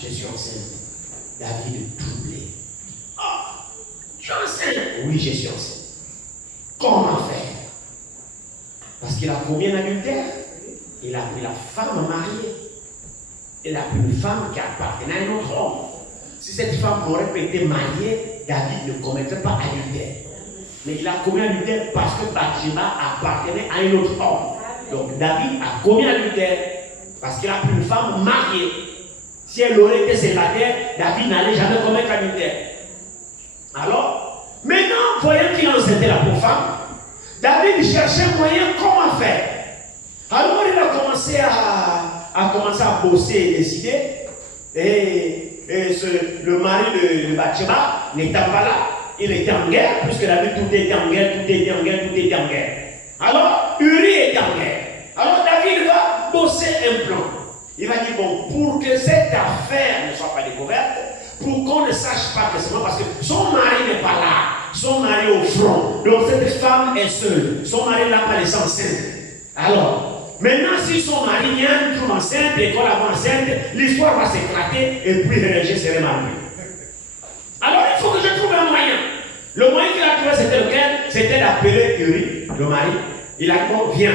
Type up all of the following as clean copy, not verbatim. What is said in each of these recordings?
je suis enceinte. David est troublé. Ah, tu es enceinte? Oui, je suis enceinte. Comment faire? Parce qu'il a commis un adultère. Il a pris la femme mariée. Il a pris une femme qui appartenait à un autre homme. Si cette femme n'aurait pas été mariée, David ne commettrait pas adultère. Mais il a commis adultère parce que Bathsheba appartenait à un autre homme. Donc David a commis adultère parce qu'il a pris une femme mariée. Si elle aurait été célibataire, David n'allait jamais commettre adultère. Alors, maintenant, voyant qu'il enceintait la pauvre femme, David cherchait un moyen comment faire. Alors il a commencé à bosser et décider. Et le mari de Bathsheba n'étant pas là, il était en guerre, puisque David tout était en guerre. Alors, Uri était en guerre. Alors David va bosser un plan. Il va dire, bon, pour que cette affaire ne soit pas découverte, pour qu'on ne sache pas que c'est moi, parce que son mari n'est pas là, son mari est au front. Donc cette femme est seule. Son mari n'a pas laissé enceinte. Alors, maintenant, si son mari vient, trouve enceinte, et qu'on la voit enceinte, l'histoire va s'éclater et puis le rejet serait marié. Alors, il faut que je trouve un moyen. Le moyen qu'il a trouvé, c'était lequel? C'était d'appeler Uri, le mari. Il a dit, bon, viens.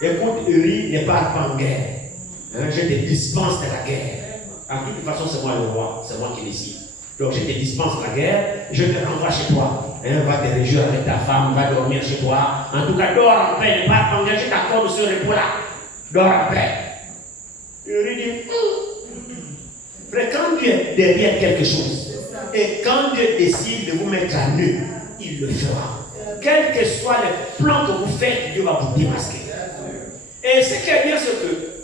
Écoute, Uri ne part pas en guerre. Hein, je te dispense de la guerre. En toute façon, c'est moi le roi, c'est moi qui décide. Donc, je te dispense de la guerre, je te renvoie chez toi. Hein, va te réjouir avec ta femme, va dormir chez toi. En tout cas, dors en paix, ne pars pas en guerre, je t'accorde ce repos-là. Dors en paix. Uri dit, frère, quand Dieu est derrière quelque chose, et quand Dieu décide de vous mettre à nu, il le fera. Quel que soit le plan que vous faites, Dieu va vous démasquer. Et ce qui est bien, c'est que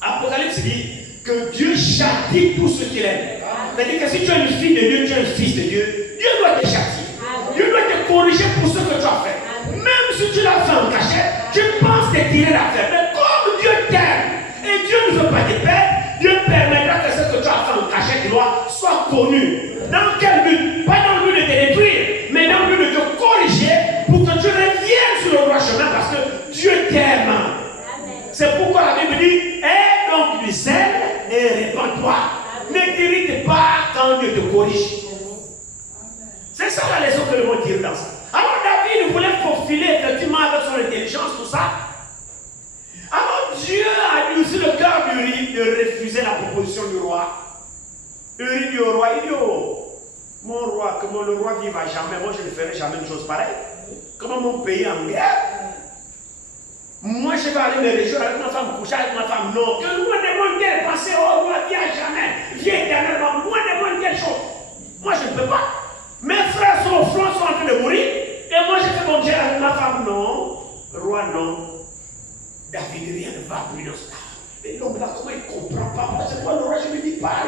Apocalypse dit que Dieu châtie tout ce qu'il aime. C'est-à-dire que si tu es une fille de Dieu, tu es un fils de Dieu, Dieu doit te châtier. Dieu doit te corriger pour ce que tu as fait. Même si tu l'as fait en cachette, tu penses te tirer l'affaire. Mais comme Dieu t'aime et Dieu ne veut pas te perdre, Dieu permettra que ce que tu as fait en cachette soit connu. Dans quel but? Pas dans le but de te détruire, mais dans le but de te corriger pour que tu reviennes sur le droit chemin parce que Dieu t'aime. C'est pourquoi la Bible dit, aie donc du zèle et répands-toi. Ne t'irrite pas quand Dieu te corrige. C'est ça la leçon que le monde tire dans ça. Alors David voulait faufiler effectivement avec son intelligence, tout ça. Alors Dieu a dit aussi le cœur d'Uri de refuser la proposition du roi. Uri dit au roi, il dit, oh, mon roi, comment le roi vive à jamais, moi je ne ferai jamais une chose pareille. Comment mon pays en guerre? Moi je vais aller me réjouir avec ma femme, coucher avec ma femme. Non, que loin de moi telle pensée, oh roi, viens à jamais, viens éternellement, loin de moi telle chose. Moi je ne peux pas. Mes frères sont au front, sont en train de mourir. Et moi je fais mon Dieu avec ma femme. Non, roi, non. David rien ne va plus dans ça. Et l'homme là, comment il ne comprend pas? Moi c'est moi le roi, je lui dis pas.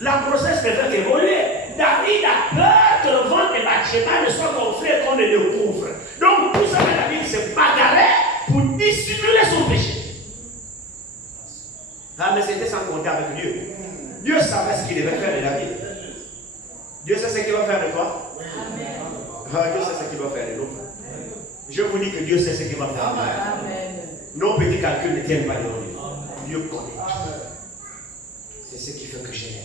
La grossesse ne fait qu'évoluer. David a peur que le ventre de Bathsheba ne soit gonflé qu'on ne le couvre. Donc tout ça, David se bagarrait pour dissimuler son péché. Ah, mais c'était sans compter avec Dieu. Dieu savait ce qu'il devait faire de David. Dieu sait ce qu'il va faire de toi. Ah, Dieu sait ce qu'il va faire de nous. Je vous dis que Dieu sait ce qu'il va faire. Amen. Nos petits calculs ne tiennent pas devant lui. Dieu connaît. C'est ce qui fait que je l'aime.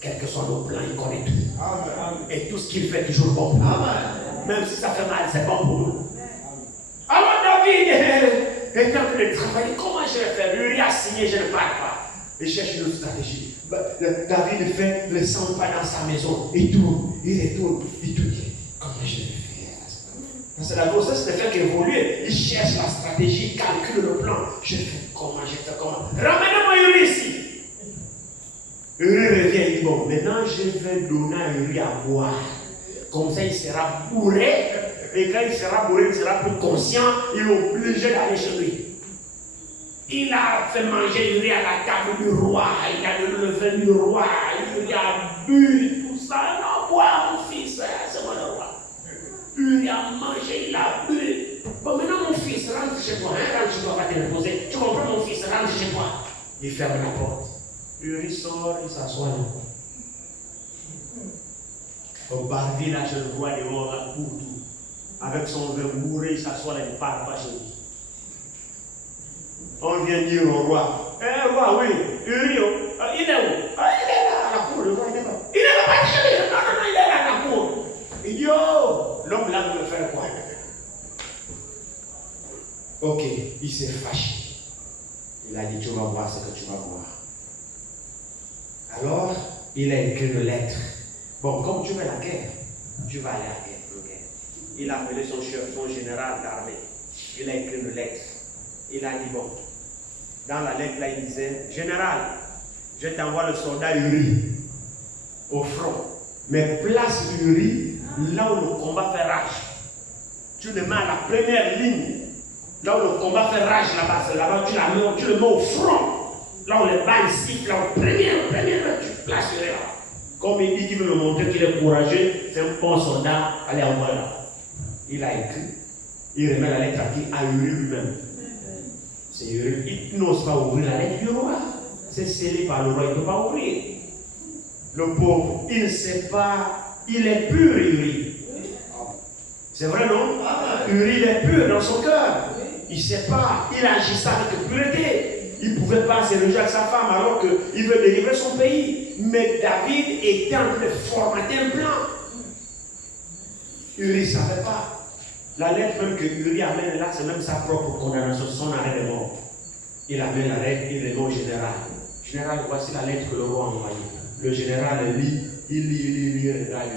Quels que soient nos plans, il connaît tout. Amen. Et tout ce qu'il fait toujours bon pour nous. Même si ça fait mal, c'est bon pour nous. Alors David est en train de travailler. Comment je vais faire? Uri a signé, je ne parle pas. Il cherche une autre stratégie. David fait le sang pas dans sa maison. Il tourne, il retourne, il tourne. Comment je vais faire? Parce que la grossesse ne fait qu'évoluer. Il cherche la stratégie, il calcule le plan. Je fais comment? Ramenez-moi Uri ici. Uri revient, il dit, bon, maintenant je vais donner à Uri à boire. Comme ça, il sera bourré. Et quand il sera bourré, il sera plus conscient. Il est obligé d'aller chez lui. Il a fait manger Uri à la table du roi. Il a donné le vin du roi. Il a bu tout ça. Non, bois, mon fils. C'est moi le roi. Uri a mangé, il a bu. Bon, maintenant, mon fils, rentre chez toi. Rentre chez toi, va te reposer. Tu comprends, mon fils, rentre chez toi. Il ferme la porte. Uri sort, il s'assoit là. Au bar village, le roi dehors, là, pour tout. Avec son vin bourré, il s'assoit là, il ne parle pas chez lui. On vient dire au roi, Roi, oui. Uri, il est où? Il est là à la cour, le roi, il est là. Il est là, non, il est là à la cour. Il dit, oh, l'homme là veut faire quoi? Ok, il s'est fâché. Il a dit, tu vas voir ce que tu vas voir. Alors, il a écrit une lettre. Bon, comme tu veux la guerre, tu vas aller à la guerre. Il a appelé son chef, son général d'armée. Il a écrit une lettre. Il a dit, bon, dans la lettre là, il disait, général, je t'envoie le soldat Uri au front. Mais place Uri là où le combat fait rage. Tu le mets à la première ligne. Là où le combat fait rage là-bas, c'est là-bas, tu le mets au front. Là où les balles sifflent, là où première, tu places Uri là. Comme il dit qu'il veut me montrer qu'il est courageux, c'est un bon soldat, allez envoyer là. Il a écrit, il remet la lettre à qui? À Uri lui-même. C'est Uri, il n'ose pas ouvrir la lettre du roi. C'est scellé par le roi, il ne peut pas ouvrir. Le pauvre, il ne sait pas, il est pur, Uri. C'est vrai, non? Uri, il est pur dans son cœur. Il ne sait pas, il agissait avec pureté. Il ne pouvait pas se réjouir avec sa femme alors qu'il veut délivrer son pays. Mais David était en train de formater un plan. Uri ne savait pas. La lettre même que Uri amène là, c'est même sa propre condamnation, son arrêt de mort. Il amène la lettre, il remet au général. Général, voici la lettre que le roi a envoyée. Le général lit, il lit, regarde.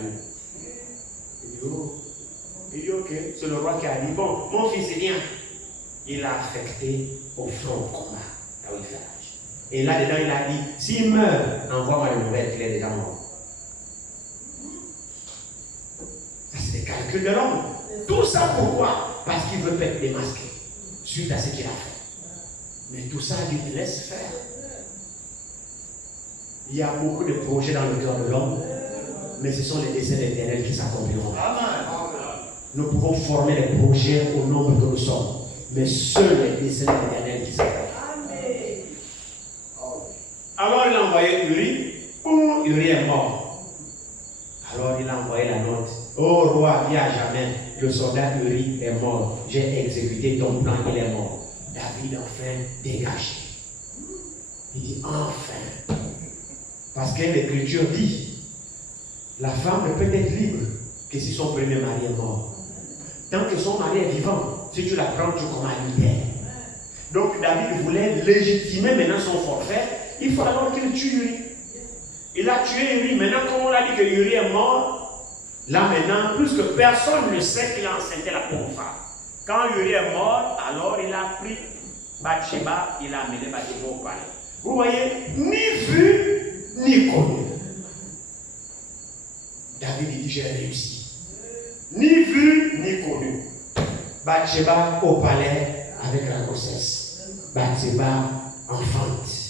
Il dit, oh. Il dit, ok, c'est le roi qui a dit, bon, mon fils, viens. Il l'a affecté au front de combat, là où il fait l'âge. Et là-dedans, il a dit, s'il meurt, envoie-moi une nouvelle qu'il est déjà mort. Ça, c'est le calcul de l'homme. Tout ça pourquoi? Parce qu'il veut pas être démasqué suite à ce qu'il a fait. Mais tout ça, Dieu te laisse faire. Il y a beaucoup de projets dans le cœur de l'homme, mais ce sont les desseins éternels qui s'accompliront. Nous pouvons former les projets au nombre que nous sommes, mais seuls les desseins éternels qui s'accompliront. Alors il a envoyé Uri, boum, Uri est mort. Alors il a envoyé la note. Oh roi, viens à jamais. Le soldat Uri est mort. J'ai exécuté ton plan, il est mort. David enfin dégagé. Il dit enfin. Parce que l'Écriture dit, la femme ne peut être libre que si son premier mari est mort. Tant que son mari est vivant, si tu la prends, tu commets adultère. Donc David voulait légitimer maintenant son forfait. Il faut alors qu'il tue Uri. Il a tué Uri. Maintenant, comme on a dit que Uri est mort, là maintenant, plus que personne ne sait qu'il a enceinté la pauvre femme. Quand Uri est mort, alors il a pris Bathsheba, il a amené Bathsheba au palais. Vous voyez, ni vu, ni connu. David dit, j'ai réussi. Ni vu, ni connu. Bathsheba au palais avec la grossesse. Bathsheba enfante.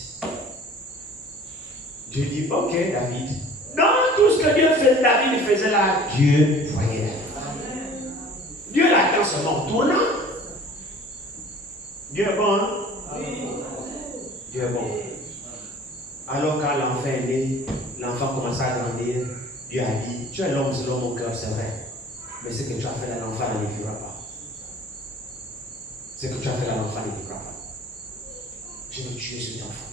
Dieu dit, ok David. Dans tout ce que Dieu fait, David faisait là, Dieu voyait David. Dieu l'attend seulement tournant. Dieu est bon, hein? Dieu est bon. Alors quand l'enfant est né, l'enfant commence à grandir, Dieu a dit, tu es l'homme selon mon cœur, c'est vrai. Mais ce que tu as fait à l'enfant ne vivra pas. Ce que tu as fait à l'enfant ne vivra pas. Je vais tuer cet enfant.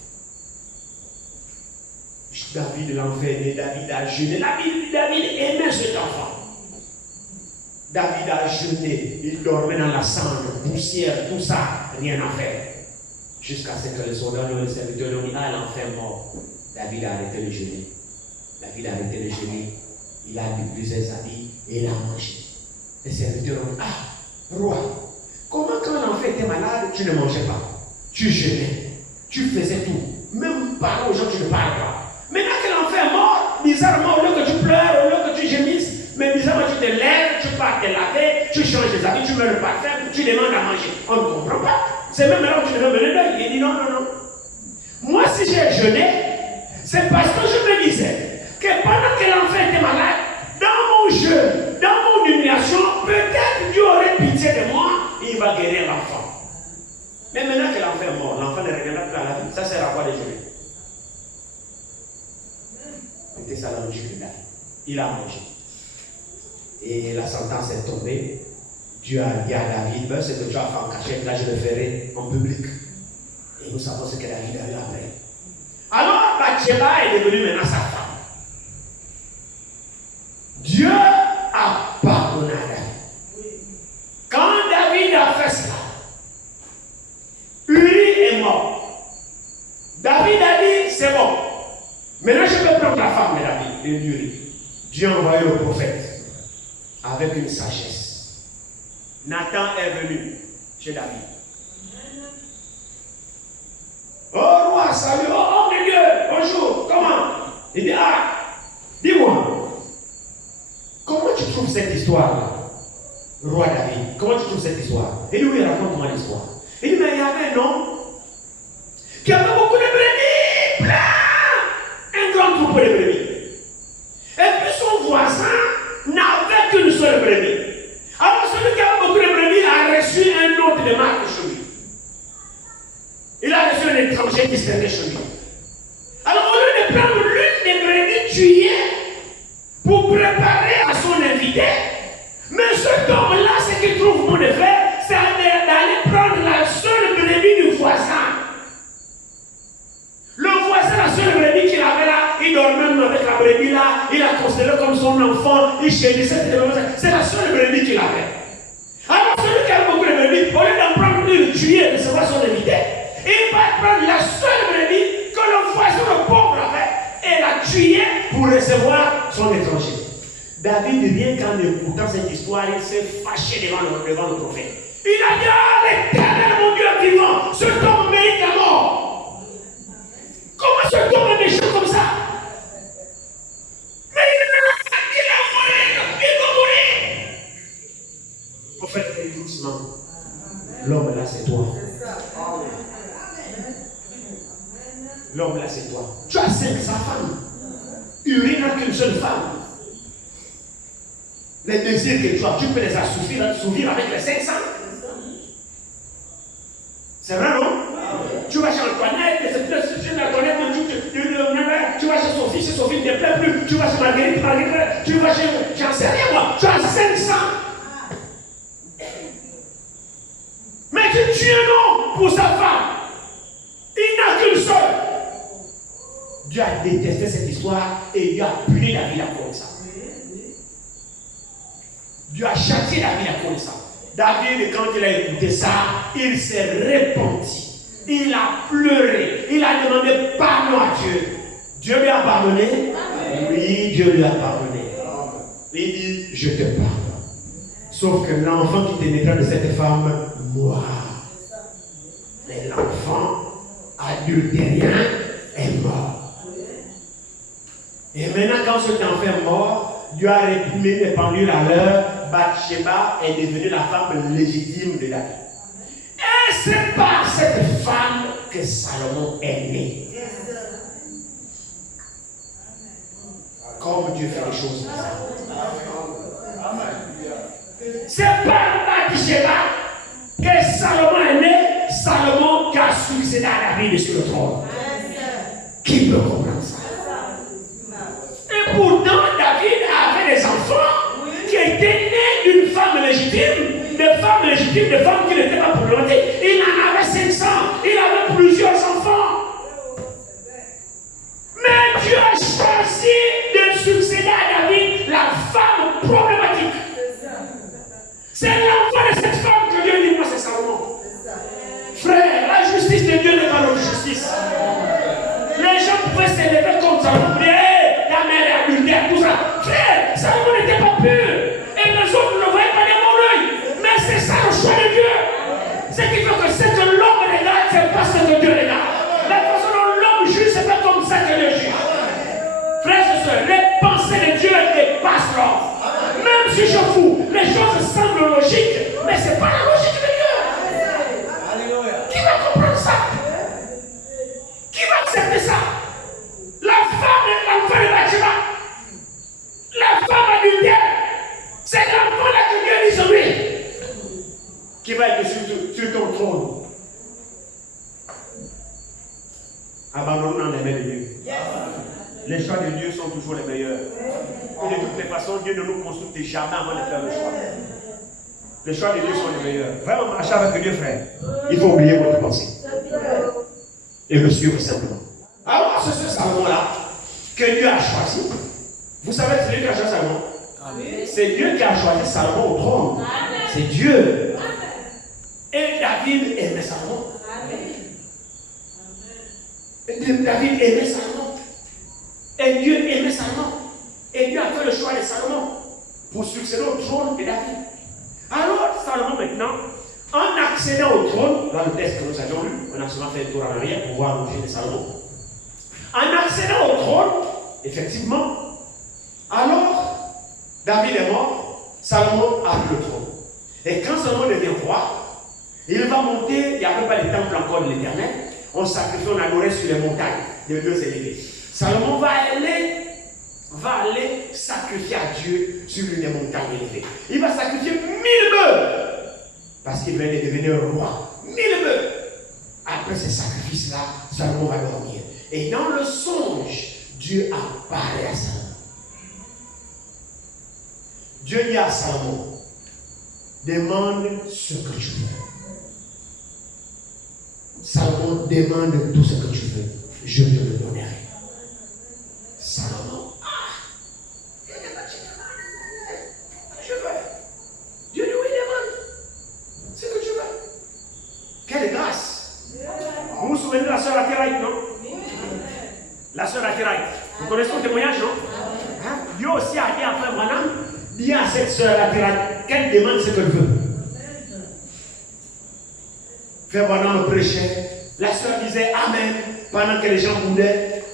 David l'enfant est né, David a jeûné. David aimait cet enfant. David a jeûné, il dormait dans la cendre, poussière, tout ça, rien à faire. Jusqu'à ce que les soldats, le serviteur, lui ont dit, ah, l'enfant est mort. David a arrêté le jeûner. David a arrêté le jeûner. Il a déplué ses habits et il a mangé. Les serviteurs ont dit, ah, roi, comment quand l'enfant était malade, tu ne mangeais pas? Tu jeûnais, tu faisais tout. Même parler aux gens, tu ne parles pas. Maintenant que l'enfant est mort, bizarrement, au lieu que tu pleures, au lieu que tu gémisses, mais bizarrement, tu te lèves, tu pars te laver, tu changes tes habits, tu mets le parfum, tu demandes à manger. On ne comprend pas. C'est même là où tu devais me le dire. Il dit non. Moi, si j'ai jeûné, c'est parce que je me disais que pendant que l'enfant était malade, dans mon jeûne, dans mon humiliation, peut-être Dieu aurait pitié de moi et il va guérir l'enfant. Mais maintenant que l'enfant est mort, l'enfant ne reviendra plus à la vie. Ça sert à quoi de jeûner? C'était ça la logique de David. Il a mangé. Et la sentence est tombée. Dieu a dit à David, ce que tu as fait en cachette, là je le ferai en public. Et nous savons ce qu'elle a eu après. Alors, Bathsheba est devenue maintenant sa femme. Dieu a pardonné à David. Quand David a fait cela, Uri est mort. David a dit, c'est bon. Maintenant, je peux prendre la femme de David, de Uri. Dieu a envoyé le prophète avec une sagesse. Nathan est venu chez David. Oh roi, salut, oh homme de Dieu, bonjour, comment? Il dit, dis-moi, comment tu trouves cette histoire-là, roi David? Comment tu trouves cette histoire? Il dit, oui, raconte-moi l'histoire. Il dit, mais il y avait un homme qui avait beaucoup de brebis, plein, un grand troupeau de brebis. Et puis son voisin n'avait qu'une seule brebis. Alors celui qui avait beaucoup de brebis a reçu un autre de marque chez lui. Il a reçu un étranger qui se chez lui. Alors au lieu de prendre l'une des brebis tuées pour préparer à son invité, mais cet homme-là, ce qu'il trouve bon de faire, c'est d'aller prendre la seule brebis du voisin. Le voisin, la seule brebis qu'il avait là, il dormait même avec la brebis là, il la considérait comme son enfant, il chérissait, c'est la seule brebis qu'il avait. Alors celui qui a beaucoup de brebis, au lieu d'en prendre une, tuer et recevoir son invité, il va prendre la seule brebis que le voisin, le pauvre avait, et la tuer pour recevoir son étranger. David, rien qu'en écoutant cette histoire, il s'est fâché devant le prophète. Il a dit, l'Éternel, mon Dieu vivant, cet homme mérite la mort. Comment cet homme est méchant comme ça? Mais il va mourir, il va mourir. Le prophète dit doucement, l'homme là c'est toi. L'homme là c'est toi. Tu as 500 femmes. Uri n'a qu'une seule femme. Les désirs que tu peux les assouvir avec les 500. C'est vrai, non? Tu vas chez Antoinette, tu vas chez Sophie ne te plaît plus. Tu vas chez Marguerite, tu vas chez. J'en sais rien, moi. Tu as 500. Mais tu tues un homme pour sa femme. Il n'a qu'une seule. Dieu a détesté cette histoire et Dieu a puni David à cause de ça. Dieu a châtié David à cause de ça. David, quand il a écouté ça, il s'est repenti. Il a pleuré. Il a demandé pardon à Dieu. Dieu lui a pardonné? Oui, Dieu lui a pardonné. Il dit, je te pardonne. Sauf que l'enfant qui te naîtra de cette femme mourra. Mais l'enfant adultérien est mort. Et maintenant, quand cet enfant est mort, Dieu a répandu la leur. Bathsheba est devenue la femme légitime de David. Et c'est par cette femme que Salomon est né. Comme Dieu fait les choses comme ça. C'est par Bathsheba que Salomon est né. Salomon qui a succédé à David sur le trône. Qui peut comprendre ça? Et pourtant, David avait des enfants qui étaient nés d'une femme légitime, des femmes qui n'étaient pas problématiques. Il en avait 500, il avait plusieurs enfants. Mais Dieu a choisi de succéder à David, la femme problématique. C'est l'enfant de cette femme que Dieu dit, moi c'est Salomon. Frère, la justice de Dieu n'est pas notre justice. Les gens pouvaient s'élever comme Salomon, ta mère est adultère, tout ça. Frère, Salomon n'était pas pur. Et les autres ne voyaient pas de mon œil. Mais c'est ça le choix de Dieu. Ce qui fait que ce que l'homme regarde, c'est pas ce que Dieu regarde. La façon dont l'homme juge, c'est pas comme ça que Dieu juge. Frères et sœurs, les pensées de Dieu dépassent l'homme. Même si je fous, les choses semblent logiques, mais ce n'est pas la logique de Dieu. Qui va comprendre ça? Qui va accepter ça? La femme est l'enfant de Bathsheba. La femme adultère. C'est l'enfant là que Dieu dit sur lui. Qui va être sur ton trône. Abandonne dans les mains de Dieu. Les choix de Dieu sont toujours les meilleurs. Et de toutes les façons, Dieu ne nous consulte jamais avant de faire le choix. Les choix de Dieu sont les meilleurs. Vraiment marcher avec Dieu, frère. Il faut oublier votre pensée. et me suivre simplement. Alors, c'est ce Salomon-là que Dieu a choisi. Vous savez, c'est Dieu qui a choisi Salomon. C'est Dieu qui a choisi Salomon au trône. C'est Dieu. Et David aimait Salomon. David aimait Salomon. Et Dieu aimait Salomon. Et Dieu a fait le choix de Salomon pour succéder au trône de David. Alors, Salomon maintenant, en accédant au trône, dans le texte que nous avions lu, on a souvent fait un tour en arrière pour voir l'objet de Salomon. En accédant au trône, effectivement, alors, David est mort, Salomon a pris le trône. Et quand Salomon devient roi, il va monter, il n'y avait pas de temple encore de l'Éternel, on sacrifiait, on adorait sur les montagnes, les lieux élevés. Salomon va aller sacrifier à Dieu sur une des montagnes élevées. Il va sacrifier 1000 bœufs, parce qu'il venait de devenir roi. 1000 bœufs. Après ces sacrifices-là, Salomon va dormir. Et dans le songe, Dieu apparaît à Salomon. Dieu dit à Salomon, demande ce que tu veux. Salomon demande tout ce que tu veux, je te le donnerai. Salomon, je veux. Dieu lui demande ce que tu veux. Quelle grâce. Vous vous souvenez de la sœur Akiraït, non? La sœur Akiraït. Vous connaissez son témoignage, non? Hein? Dieu aussi a dit à Frère Branham, dit à cette sœur Akiraït qu'elle demande ce qu'elle veut. Frère Branham prêchait, la sœur disait Amen pendant que les gens boudaient,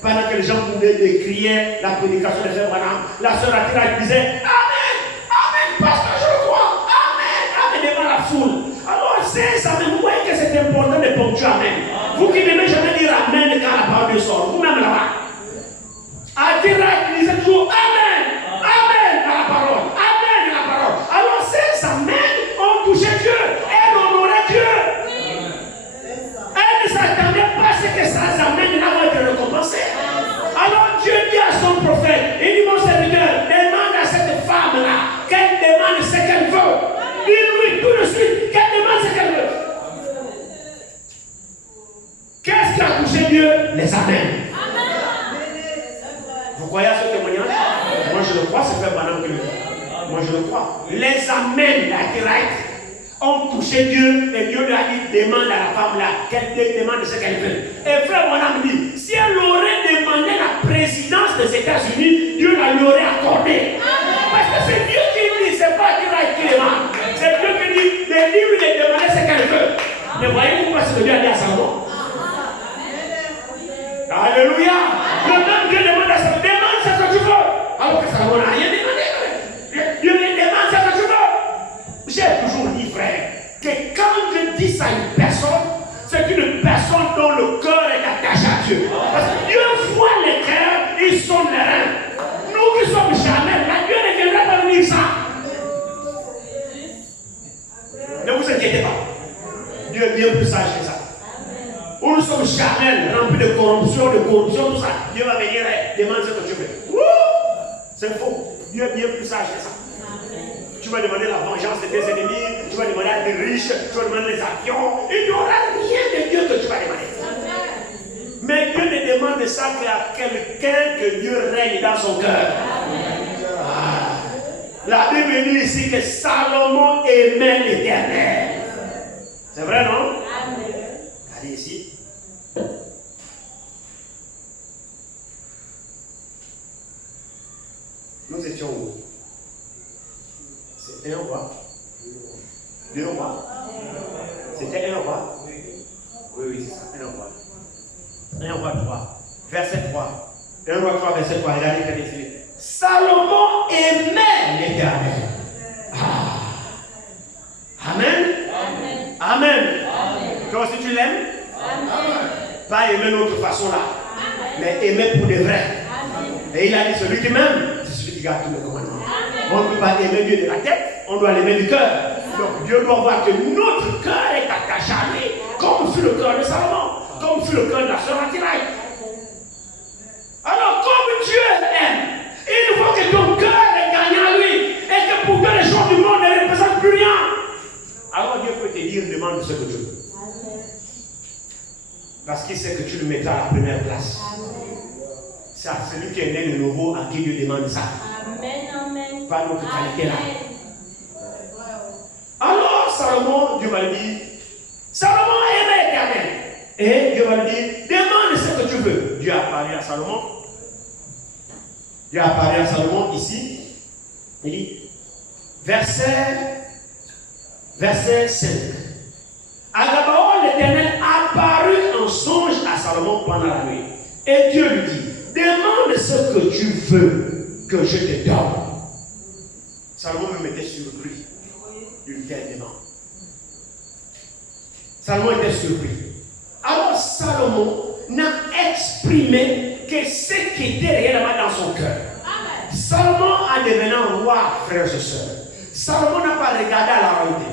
et criaient la prédication de Frère Branham. La sœur Akiraït disait Amen, Amen, parce que je le crois, Amen, Amen devant la foule. Alors ça me montre que c'est important de ponctuer Amen. Vous qui n'aimez jamais dire Amen quand la parole sort, vous-même là-bas. Akiraït disait toujours Amen, Amen à la parole, Amen à la parole. Alors ces Amen ont touché Dieu, elles honoraient Dieu. Elle ne s'attendait pas à ce que ça amène là être récompensé. Alors Dieu dit à son prophète, il dit mon serviteur, demande à cette femme-là qu'elle demande ce qu'elle veut. Dis-lui tout de suite qu'elle demande ce qu'elle veut. Qu'est-ce qui a touché Dieu? Les amens. Vous croyez à ce témoignage? Moi je le crois, c'est Frère Branham qui le dit. Moi je le crois. Les amens, la Akiraït, ont touché Dieu et Dieu lui a dit demande à la femme là qu'elle demande ce qu'elle veut. Et Frère Branham dit si elle aurait demandé la présidence des États-Unis, Dieu la lui aurait accordé. Parce que c'est Dieu qui dit, c'est pas Akiraït qui demande. C'est Dieu qui dit de lui de demander ce qu'elle veut. Mais voyez-vous pas ce que Dieu a dit à Salomon? Alléluia. Le même Dieu demande à Salomon, demande ce que tu veux. Alors que Salomon n'a rien demandé. Dieu lui demande ce que tu veux. J'ai toujours dit, frère, que quand je dis ça à une personne, c'est une personne dont le cœur est attaché à Dieu. Parce que Dieu voit les cœurs, il sonne les reins. Nous qui sommes jamais là, Dieu ne viendra pas venir ça. Ne vous inquiétez pas. Dieu est bien plus sage que ça. Où nous sommes jamais remplis de corruption, tout ça. Dieu va venir et demander ce que tu veux. C'est faux. Dieu est bien plus sage que ça. Tu vas demander la vengeance de tes ennemis, tu vas demander à tes riches, tu vas demander les avions. Il n'y aura rien de Dieu que tu vas demander. Mais Dieu ne demande ça qu'à quelqu'un que Dieu règne dans son cœur. La Bible dit ici que Salomon aimait l'Éternel. C'est vrai, non? Allez ici. Nous étions où? C'était un roi. Deux rois. C'était un roi. Oui, c'est ça, un roi. Un roi 3. Verset 3. Un roi 3, verset 3. Regardez quel est. Salomon aimait l'Éternel. Amen. Amen. Toi aussi tu l'aimes? Pas aimer notre façon là, mais aimer pour de vrai. Et il a dit celui qui m'aime, c'est celui qui garde tous les commandements. On ne peut pas aimer Dieu de la tête, on doit l'aimer du cœur. Donc Dieu doit voir que notre cœur est attaché à lui, comme fut le cœur de Salomon, comme fut le cœur de la sœur Akiraït. Alors comme Dieu aime, il faut que ton cœur est gagné à lui, et que pour que les choses du monde ne représentent plus rien. Alors Dieu peut te dire, demande ce que tu veux. Parce qu'il sait que tu le mettras à la première place. C'est à celui qui est né de nouveau à qui Dieu demande ça. Amen. Pas notre qualité là. Alors Salomon, Dieu va lui dire, Salomon aimait l'Éternel. Et Dieu va lui dire, demande ce que tu veux. Dieu a parlé à Salomon. Dieu a parlé à Salomon ici. Il dit, verset 5. À Gabaon, l'Éternel apparut en songe à Salomon pendant la nuit. Et Dieu lui dit, demande ce que tu veux que je te donne. Salomon me mettait surpris d'une telle demande. Salomon était surpris. Alors Salomon n'a exprimé que ce qui était réellement dans son cœur. Salomon, en devenant roi, frères et sœurs, Salomon n'a pas regardé à la royauté.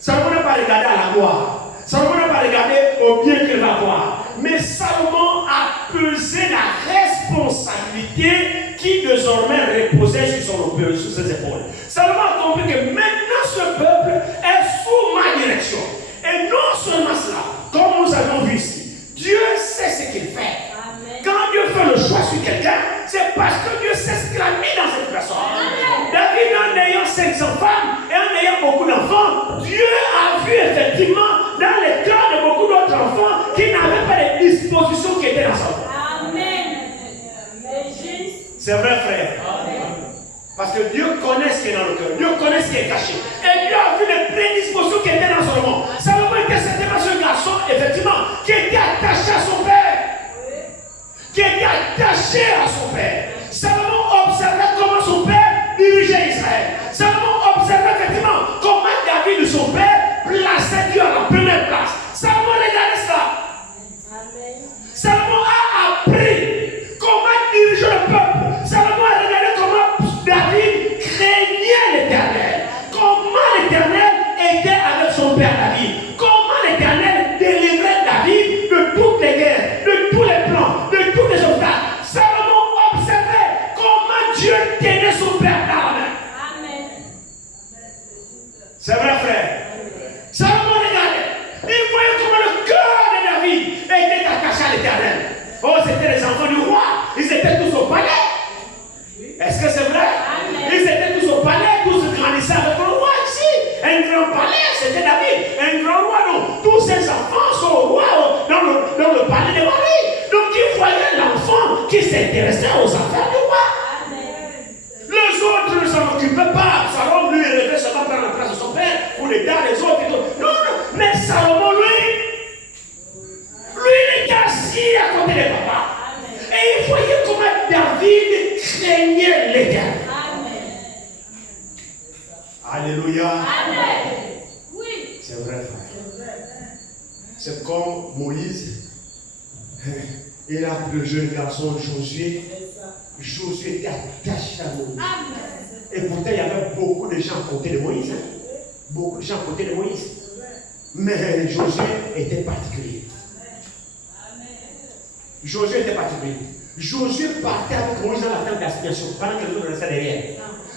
Salomon n'a pas regardé à la gloire. Salomon n'a pas regardé au bien qu'il va voir. Mais Salomon a pesé la responsabilité qui désormais reposait sur ses épaules. Salomon a compris que maintenant ce peuple est sous ma direction. Et non seulement cela, comme nous avons vu ici, Dieu sait ce qu'il fait. Amen. Quand Dieu fait le choix sur quelqu'un, c'est parce que Dieu sait ce qu'il a mis dans cette personne. Amen. David, en ayant 500 femmes et en ayant beaucoup d'enfants, Dieu a vu effectivement dans les cœurs de beaucoup d'autres enfants qui n'avaient pas les dispositions qui étaient dans son cœur. Amen. C'est vrai, frère. Amen. Parce que Dieu connaît ce qui est dans le cœur. Dieu connaît ce qui est caché. Et Dieu a vu les prédispositions qui étaient dans Salomon. Salomon était certainement ce garçon, effectivement, qui était attaché à son père. Qui était attaché à son père. Salomon observait comment son père dirigeait Israël. Salomon observait effectivement comment David, son père, plaçait Dieu à la première place. Salomon regardait cela. Amen. Salomon a appris comment diriger le peuple. Salomon a regardé comment David craignait l'Éternel. Comment l'Éternel était avec son père David. Comment l'Éternel délivrait David de toutes les guerres, de tous les plans, de tous les obstacles. Salomon observait comment Dieu tenait son père dans la main. Amen. C'est vrai, frère. Salomon regardait. Il voyait comment le cœur de David était attaché à l'Éternel. Oh, c'était les enfants du roi. Ils étaient tous au palais. Est-ce que c'est vrai? Amen. Ils étaient tous au palais, tous grandissaient avec le roi ici. Un grand palais, c'était David. Un grand roi, donc tous ses enfants sont au roi dans le palais de Marie. Donc il voyait l'enfant qui s'intéressait aux affaires du roi. Amen. Les autres ne s'en occupaient pas. Salomon, lui, il rêvait seulement prendre la place de son père pour les gars, les autres et tout. Non, non. Mais Salomon, lui, il était assis à côté de papa. Et il voyait comment David craignait l'Éternel. Alléluia. Amen. Oui. C'est vrai, frère. C'est comme Moïse. Il a pris le jeune garçon Josué. Josué était attaché à Moïse. Amen. Et pourtant, il y avait beaucoup de gens à côté de Moïse. Beaucoup de gens à côté de Moïse. Mais Josué était particulier. Josué était particulier. Josué partait avec Moïse dans la tente d'aspiration pendant que les autres restaient derrière.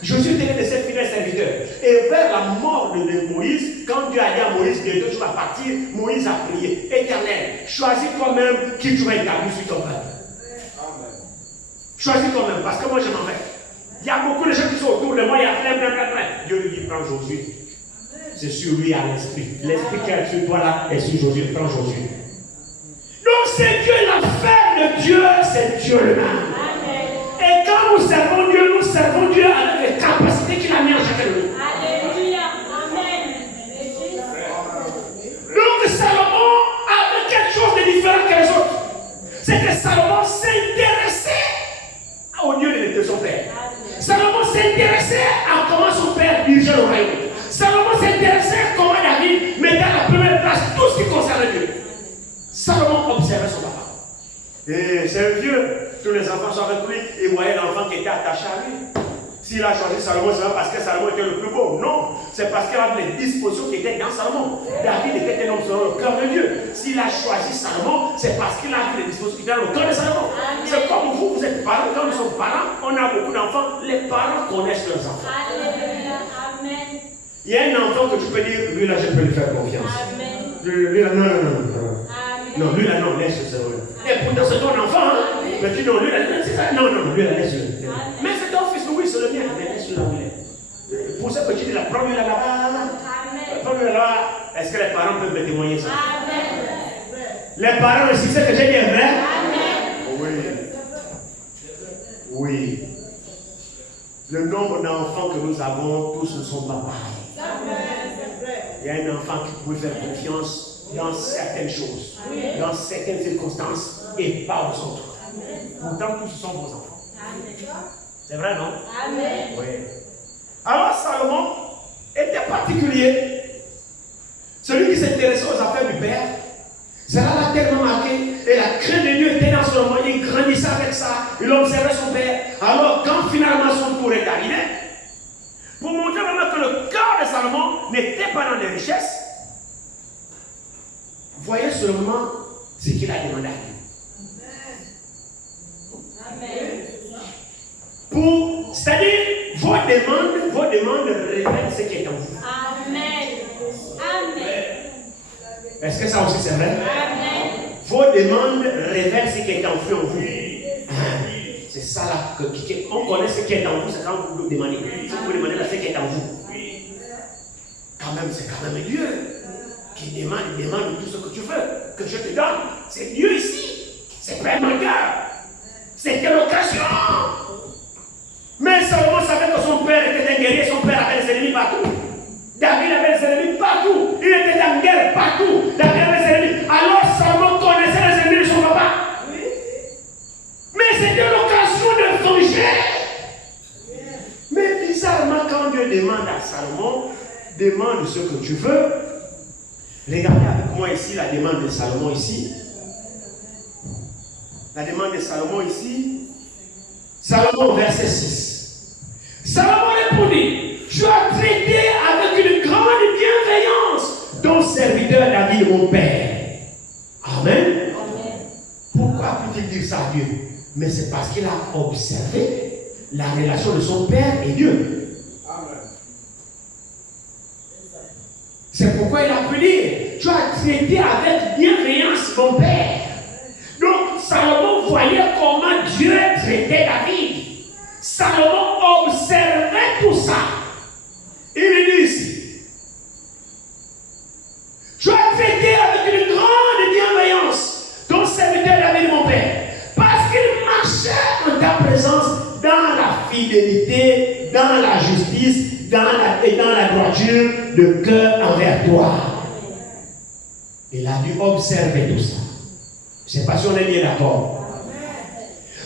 Josué était de ses fidèles serviteurs. Et vers la mort de Moïse, quand Dieu a dit à Moïse, bientôt tu vas partir, Moïse a prié. Éternel, choisis toi-même qui tu vas établir sur ton peuple. Choisis toi-même, parce que moi je m'en vais. Il y a beaucoup de gens qui sont autour de moi, il y a plein. Dieu lui dit, prends Josué. C'est sur lui à l'esprit. L'esprit qui est sur toi là est sur Josué. Prends Josué. Donc c'est Dieu, l'affaire de Dieu, c'est Dieu lui-même. Et quand nous servons Dieu avec les capacités qu'il a mis en chacun de nous. Alléluia. Amen. Donc Salomon avait quelque chose de différent que les autres. C'est que Salomon s'intéressait au Dieu de son père. Salomon s'intéressait à comment son père dirigeait le royaume. Salomon s'intéressait à comment David mettait à la première place tout ce qui concernait Dieu. Salomon observait son papa. Et c'est un vieux. Tous les enfants sont avec lui et voyaient l'enfant qui était attaché à lui. S'il a choisi Salomon, c'est pas parce que Salomon était le plus beau. Non, c'est parce qu'il avait les dispositions qui étaient dans Salomon. David était un homme selon le cœur de Dieu. S'il a choisi Salomon, c'est parce qu'il a les dispositions qui étaient dans le cœur de Salomon. C'est comme vous êtes parents. Quand nous sommes parents, on a beaucoup d'enfants. Les parents connaissent leurs enfants. Amen. Il y a un enfant que tu peux dire, lui là, je peux lui faire confiance. Amen. Lui là, non. Non, lui là, non, laisse ce Seigneur. Et Et pourtant c'est ton enfant. Hein? Mais tu dis non, lui, c'est ça. Non, lui, laisse-le. Mais c'est ton fils, oui, c'est le mien. Mais laisse-le là où il est. Pour ça que tu dis, prends-le là-bas. Prends-le là-bas. Est-ce que les parents peuvent me témoigner ça? Les parents aussi, c'est que j'ai dit vrai? Oui. Oui. Le nombre d'enfants que nous avons, tous ne sont pas pareils. Il y a un enfant qui peut faire confiance dans certaines choses, dans certaines circonstances, et pas aux autres. Pourtant, tous sont vos enfants. C'est vrai, non? Oui. Alors, Salomon était particulier. Celui qui s'intéressait aux affaires du Père, cela l'a tellement marqué. Et la crainte de Dieu était dans son moment. Il grandissait avec ça. Il observait son Père. Alors, quand finalement son tour est arrivé, pour montrer vraiment que le cœur de Salomon n'était pas dans les richesses, voyez seulement ce qu'il a demandé à Dieu. C'est-à-dire, vos demandes révèlent ce qui est en vous. Est-ce que ça aussi c'est vrai? Vos demandes révèlent ce qui est en vous. C'est ça là, on connaît ce qui est en vous, c'est quand vous demandez. Si vous demandez là, ce qui est en vous. Quand même, c'est quand même Dieu qui demande tout ce que tu veux, que je te donne. C'est Dieu ici. C'est pas un manqueur. C'était l'occasion. Mais Salomon savait que son père était un guerrier, son père avait des ennemis partout. David avait des ennemis partout. Il était en guerre partout. David avait des ennemis. Alors Salomon connaissait les ennemis de son papa. Mais c'était l'occasion de venger. Mais bizarrement, quand Dieu demande à Salomon, demande ce que tu veux. Regardez avec moi ici la demande de Salomon ici. La demande de Salomon ici. Salomon verset 6. Salomon répondit, tu as traité avec une grande bienveillance ton serviteur David, mon père. Amen. Pourquoi peut-il dire ça à Dieu? Mais c'est parce qu'il a observé la relation de son père et Dieu. C'est pourquoi il a pu dire, tu as traité avec bienveillance mon père. Donc Salomon voyait comment Dieu traitait David. Salomon observait tout ça. Il lui dit ici, tu as traité avec une grande bienveillance ton serviteur David mon père, parce qu'il marchait en ta présence dans la fidélité, dans la justice, et dans la droiture de cœur envers toi. Il a dû observer tout ça. Je ne sais pas si on est bien d'accord.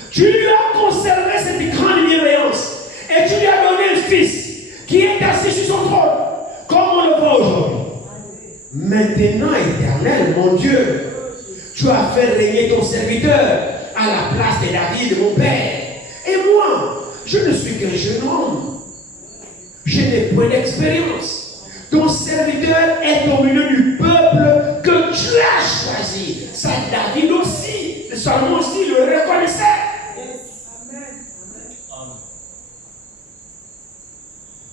Tu lui as conservé cette grande bienveillance et tu lui as donné un fils qui est assis sur son trône, comme on le voit aujourd'hui. Maintenant, Éternel, mon Dieu, tu as fait régner ton serviteur à la place de David, mon père. Et moi, je ne suis qu'un jeune homme. Je n'ai point d'expérience. Ton serviteur est au milieu du peuple que tu as choisi. Ça, David aussi, Salomon aussi le reconnaissait.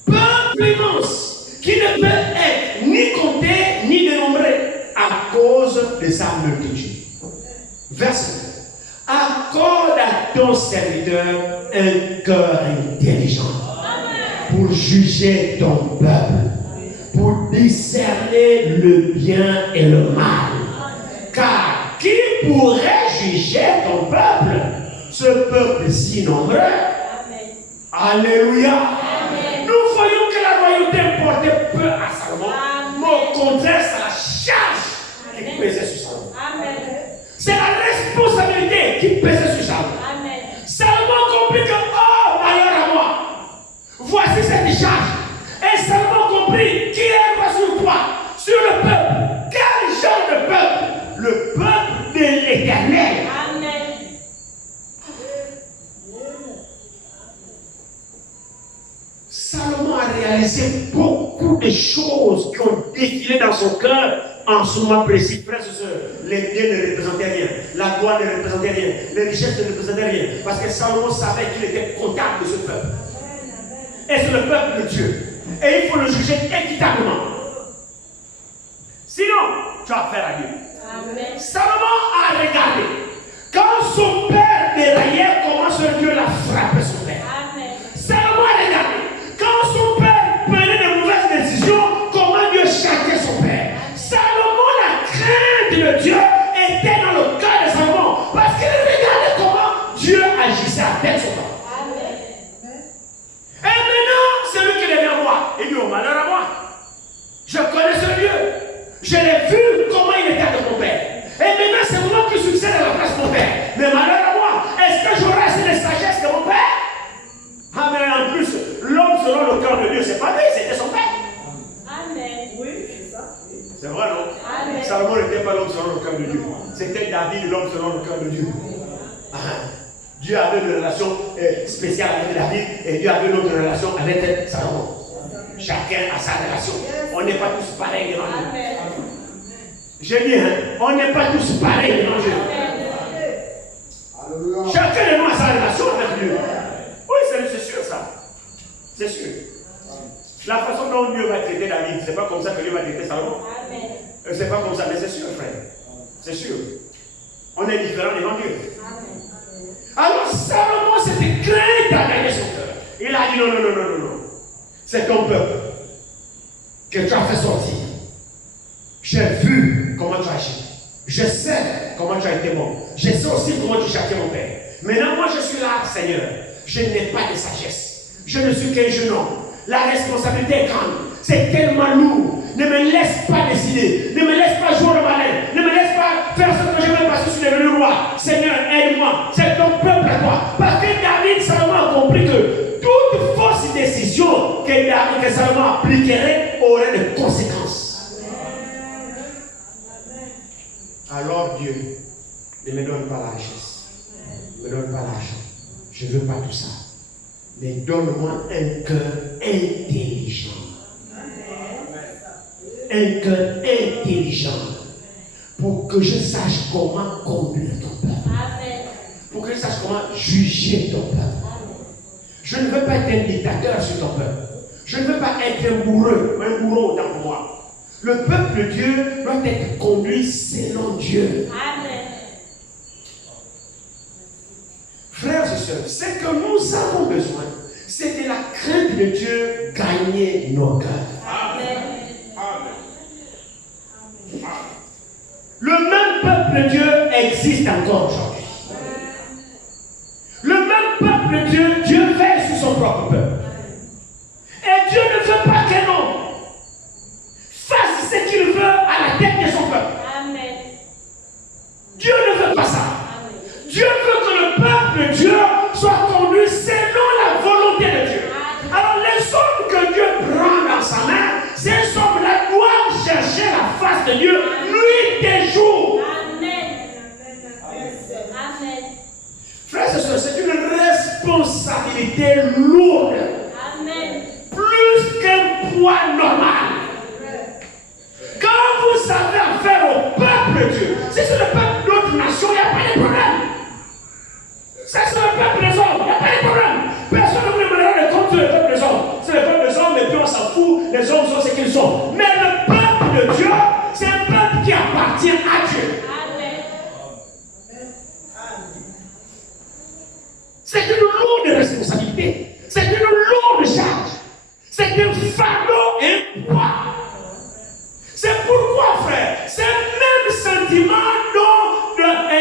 Peuple immense qui ne peut être ni compté ni dénombré à cause de sa multitude. Verset 9. Accorde à ton serviteur un cœur intelligent pour juger ton peuple, pour discerner le bien et le mal. Car qui pourrait juger ton peuple, ce peuple si nombreux? Alléluia. Amen. Nous voyons que la royauté portait peu à Salomon, mais au contraire, c'est la charge qui pesait sur Salomon. Amen. C'est la responsabilité qui pesait sur Salomon. Amen. Salomon comprit que, oh, malheur à moi, voici cette charge. Et Salomon comprit qui est roi sur toi, sur le peuple. Quel genre de peuple? Le peuple de l'Éternel. Amen. Salomon a réalisé beaucoup de choses qui ont défilé dans son cœur en ce moment précis. Frères et sœurs, les biens ne représentaient rien, la gloire ne représentait rien, les richesses ne représentaient rien, parce que Salomon savait qu'il était comptable de ce peuple. Et c'est le peuple de Dieu. Et il faut le juger équitablement. Sinon, tu as affaire à Dieu. Amen. Salomon a regardé Dieu avait une relation spéciale avec David et Dieu avait une autre relation avec Salomon. Chacun a sa relation. On n'est pas tous pareils devant Dieu. J'ai dit, hein, on n'est pas tous pareils devant Dieu. Chacun de nous a sa relation avec Dieu. Oui, c'est sûr ça. C'est sûr. La façon dont Dieu va traiter David, c'est pas comme ça que Dieu va traiter Salomon. C'est pas comme ça, mais c'est sûr, frère. C'est sûr. On est différents devant Dieu. Alors Salomon s'était craint à gagner son cœur. Il a dit non. C'est ton peuple que tu as fait sortir. J'ai vu comment tu as agi. Je sais comment tu as été bon. Je sais aussi comment tu châtiais mon père. Maintenant, moi je suis là, Seigneur. Je n'ai pas de sagesse. Je ne suis qu'un jeune homme. La responsabilité est grande. C'est tellement lourd. Ne me laisse pas décider. Ne me laisse pas jouer le malin. Ne me laisse pas faire ce que je veux parce que je suis devenu roi. Seigneur, aide-moi. C'est ton peuple à toi. Parce que David, Salomon a compris que toute fausse décision que Salomon appliquerait aurait des conséquences. Alors Dieu ne me donne pas la richesse. Ne me donne pas l'argent. Je ne veux pas tout ça. Mais donne-moi un cœur intelligent. Un cœur intelligent. Pour que je sache comment conduire ton peuple. Pour que je sache comment juger ton peuple. Je ne veux pas être un dictateur sur ton peuple. Je ne veux pas être un bourreau autant pour moi. Le peuple de Dieu doit être conduit selon Dieu. Amen. Frères et sœurs, ce que nous avons besoin, c'est de la crainte de Dieu gagner nos cœurs. Amen. Le même peuple de Dieu existe encore aujourd'hui. Le même peuple de Dieu, Dieu veille sur son propre peuple. Et Dieu ne veut pas qu'un homme fasse ce qu'il veut à la tête de son peuple. Amen. Dieu ne veut pas ça. Amen. Dieu veut que le peuple de Dieu soit conduit selon la volonté de Dieu. Amen. Alors les hommes que Dieu prend dans sa main, ces hommes-là doivent chercher la face de Dieu nuit et jour. Amen. Amen. Frères et sœurs, c'est une responsabilité lourde. Amen. Plus qu'un poids normal. Quand vous avez affaire au peuple de Dieu, si c'est le peuple d'autres nations, il n'y a pas de problème. Ça, c'est le peuple des hommes, il n'y a pas de problème. Personne ne vous demandera de compte sur le peuple des hommes. C'est le peuple des hommes, et puis on s'en fout, les hommes sont ce qu'ils sont. Mais le peuple de Dieu, c'est un peuple qui appartient à Dieu. Amen. C'est une lourde responsabilité. C'est une lourde charge. C'est un fardeau et un poids. C'est pourquoi, frère, ce même sentiment dont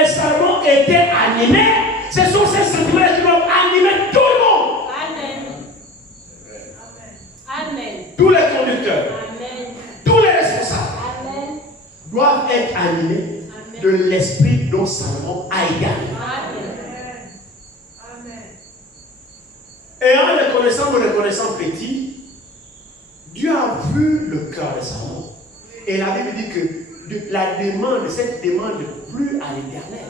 Salomon était animé, ce sont ces sentiments qui doivent animer tout le monde. Amen. Amen. Tous les conducteurs, amen, tous les responsables, amen, doivent être animés, amen, de l'esprit dont Salomon a été animé. Amen. Et en le reconnaissant petit, Dieu a vu le cœur de Salomon. Et la Bible dit que cette demande plus à l'Éternel.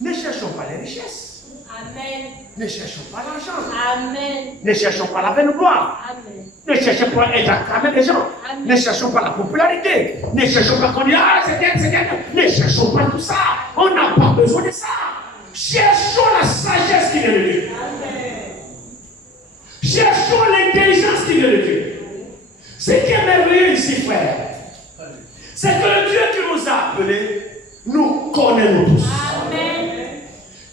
Ne cherchons pas les richesses. Amen. Ne cherchons pas l'argent. Amen. Ne cherchons pas la vaine gloire. Amen. Ne cherchons pas à être acclamé des gens. Amen. Ne cherchons pas la popularité. Ne cherchons pas qu'on dise c'est. Ne cherchons pas tout ça. On n'a pas besoin de ça. Cherchons la sagesse qui vient de Dieu. Amen. Cherchons l'intelligence qui vient de Dieu. Ce qui est merveilleux ici, frère, c'est que le Dieu qui nous a appelés nous connaît nous tous. Amen.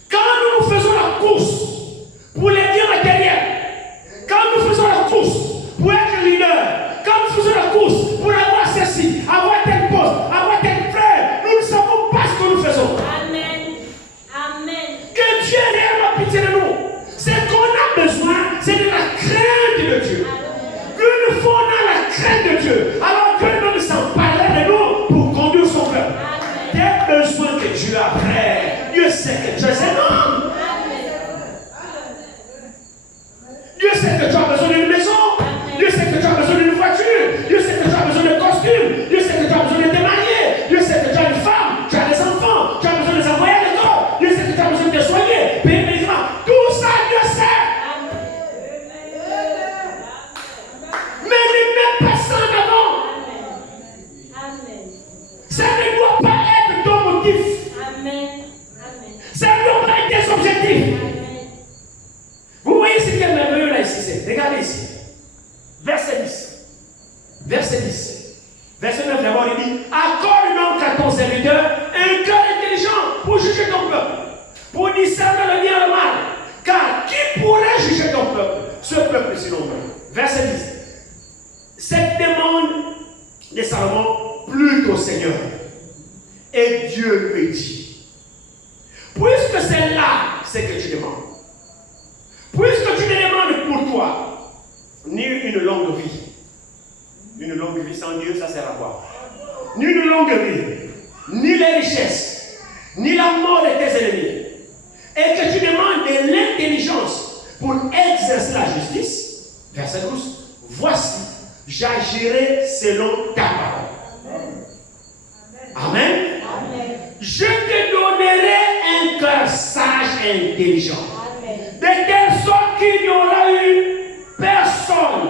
Quand nous faisons la course pour les biens matériels, quand nous faisons la course pour être leader, quand nous faisons la course pour avoir ceci, avoir tel poste, avoir tel frère, nous ne savons pas ce que nous faisons. Amen. Amen. Que Dieu ait réellement pitié de nous. Ce qu'on a besoin, c'est de la crainte de Dieu. Une fois on a la crainte de Dieu, alors Dieu ne s'en parlerait de nous pour conduire son peuple. Des besoins que Dieu a peuple pour discerner le bien et le mal. Car qui pourrait juger ton peuple? Ce peuple si nombreux. Verset 10. Cette demande de Salomon plut au Seigneur. Et Dieu lui dit, puisque c'est là ce que tu demandes, puisque tu ne demandes pour toi ni une longue vie, une longue vie sans Dieu, ça sert à quoi? Ni une longue vie, ni les richesses, ni la mort de tes ennemis, et que tu demandes de l'intelligence pour exercer la justice, verset 12, voici, j'agirai selon ta parole. Amen. Amen. Je te donnerai un cœur sage et intelligent, de telle sorte qu'il n'y aura eu personne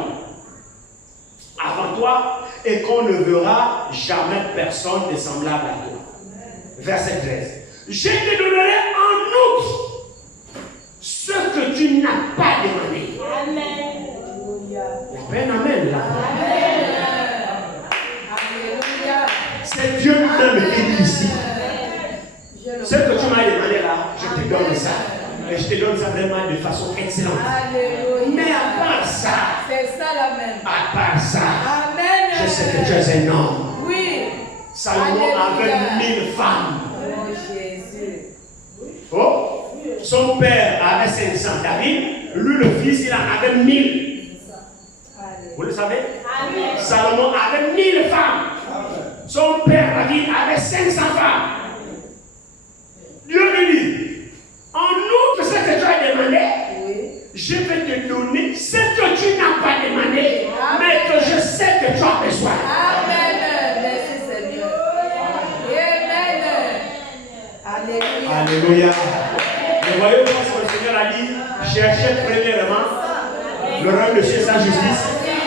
avant toi et qu'on ne verra jamais personne de semblable à toi. Verset 13. Je te donnerai en outre ce que tu n'as pas demandé. Amen. Il y a pas un amen là. Amen. Alléluia. C'est Dieu lui-même qui dit ici. Ce que tu m'as demandé là, je te donne ça. Et je te donne ça vraiment de façon excellente. Alléluia. Mais à part ça, c'est ça la même. À part ça, amen. Je sais que tu es un homme. Oui. Salomon avait 1000 femmes. Oh Jésus. Oh. Son père avait 500. David, lui le fils, il en avait 1000. Vous le savez? Amen. Salomon avait 1000 femmes. Son père David avait 500 femmes. Dieu lui dit, en outre ce que tu as demandé, je vais te donner ce que tu n'as pas demandé, mais que je sais que tu as besoin. Amen. Merci Seigneur. Amen. Alléluia. Alléluia. Vous voyez comment le Seigneur a dit, cherchez premièrement le royaume de Dieu, sa justice,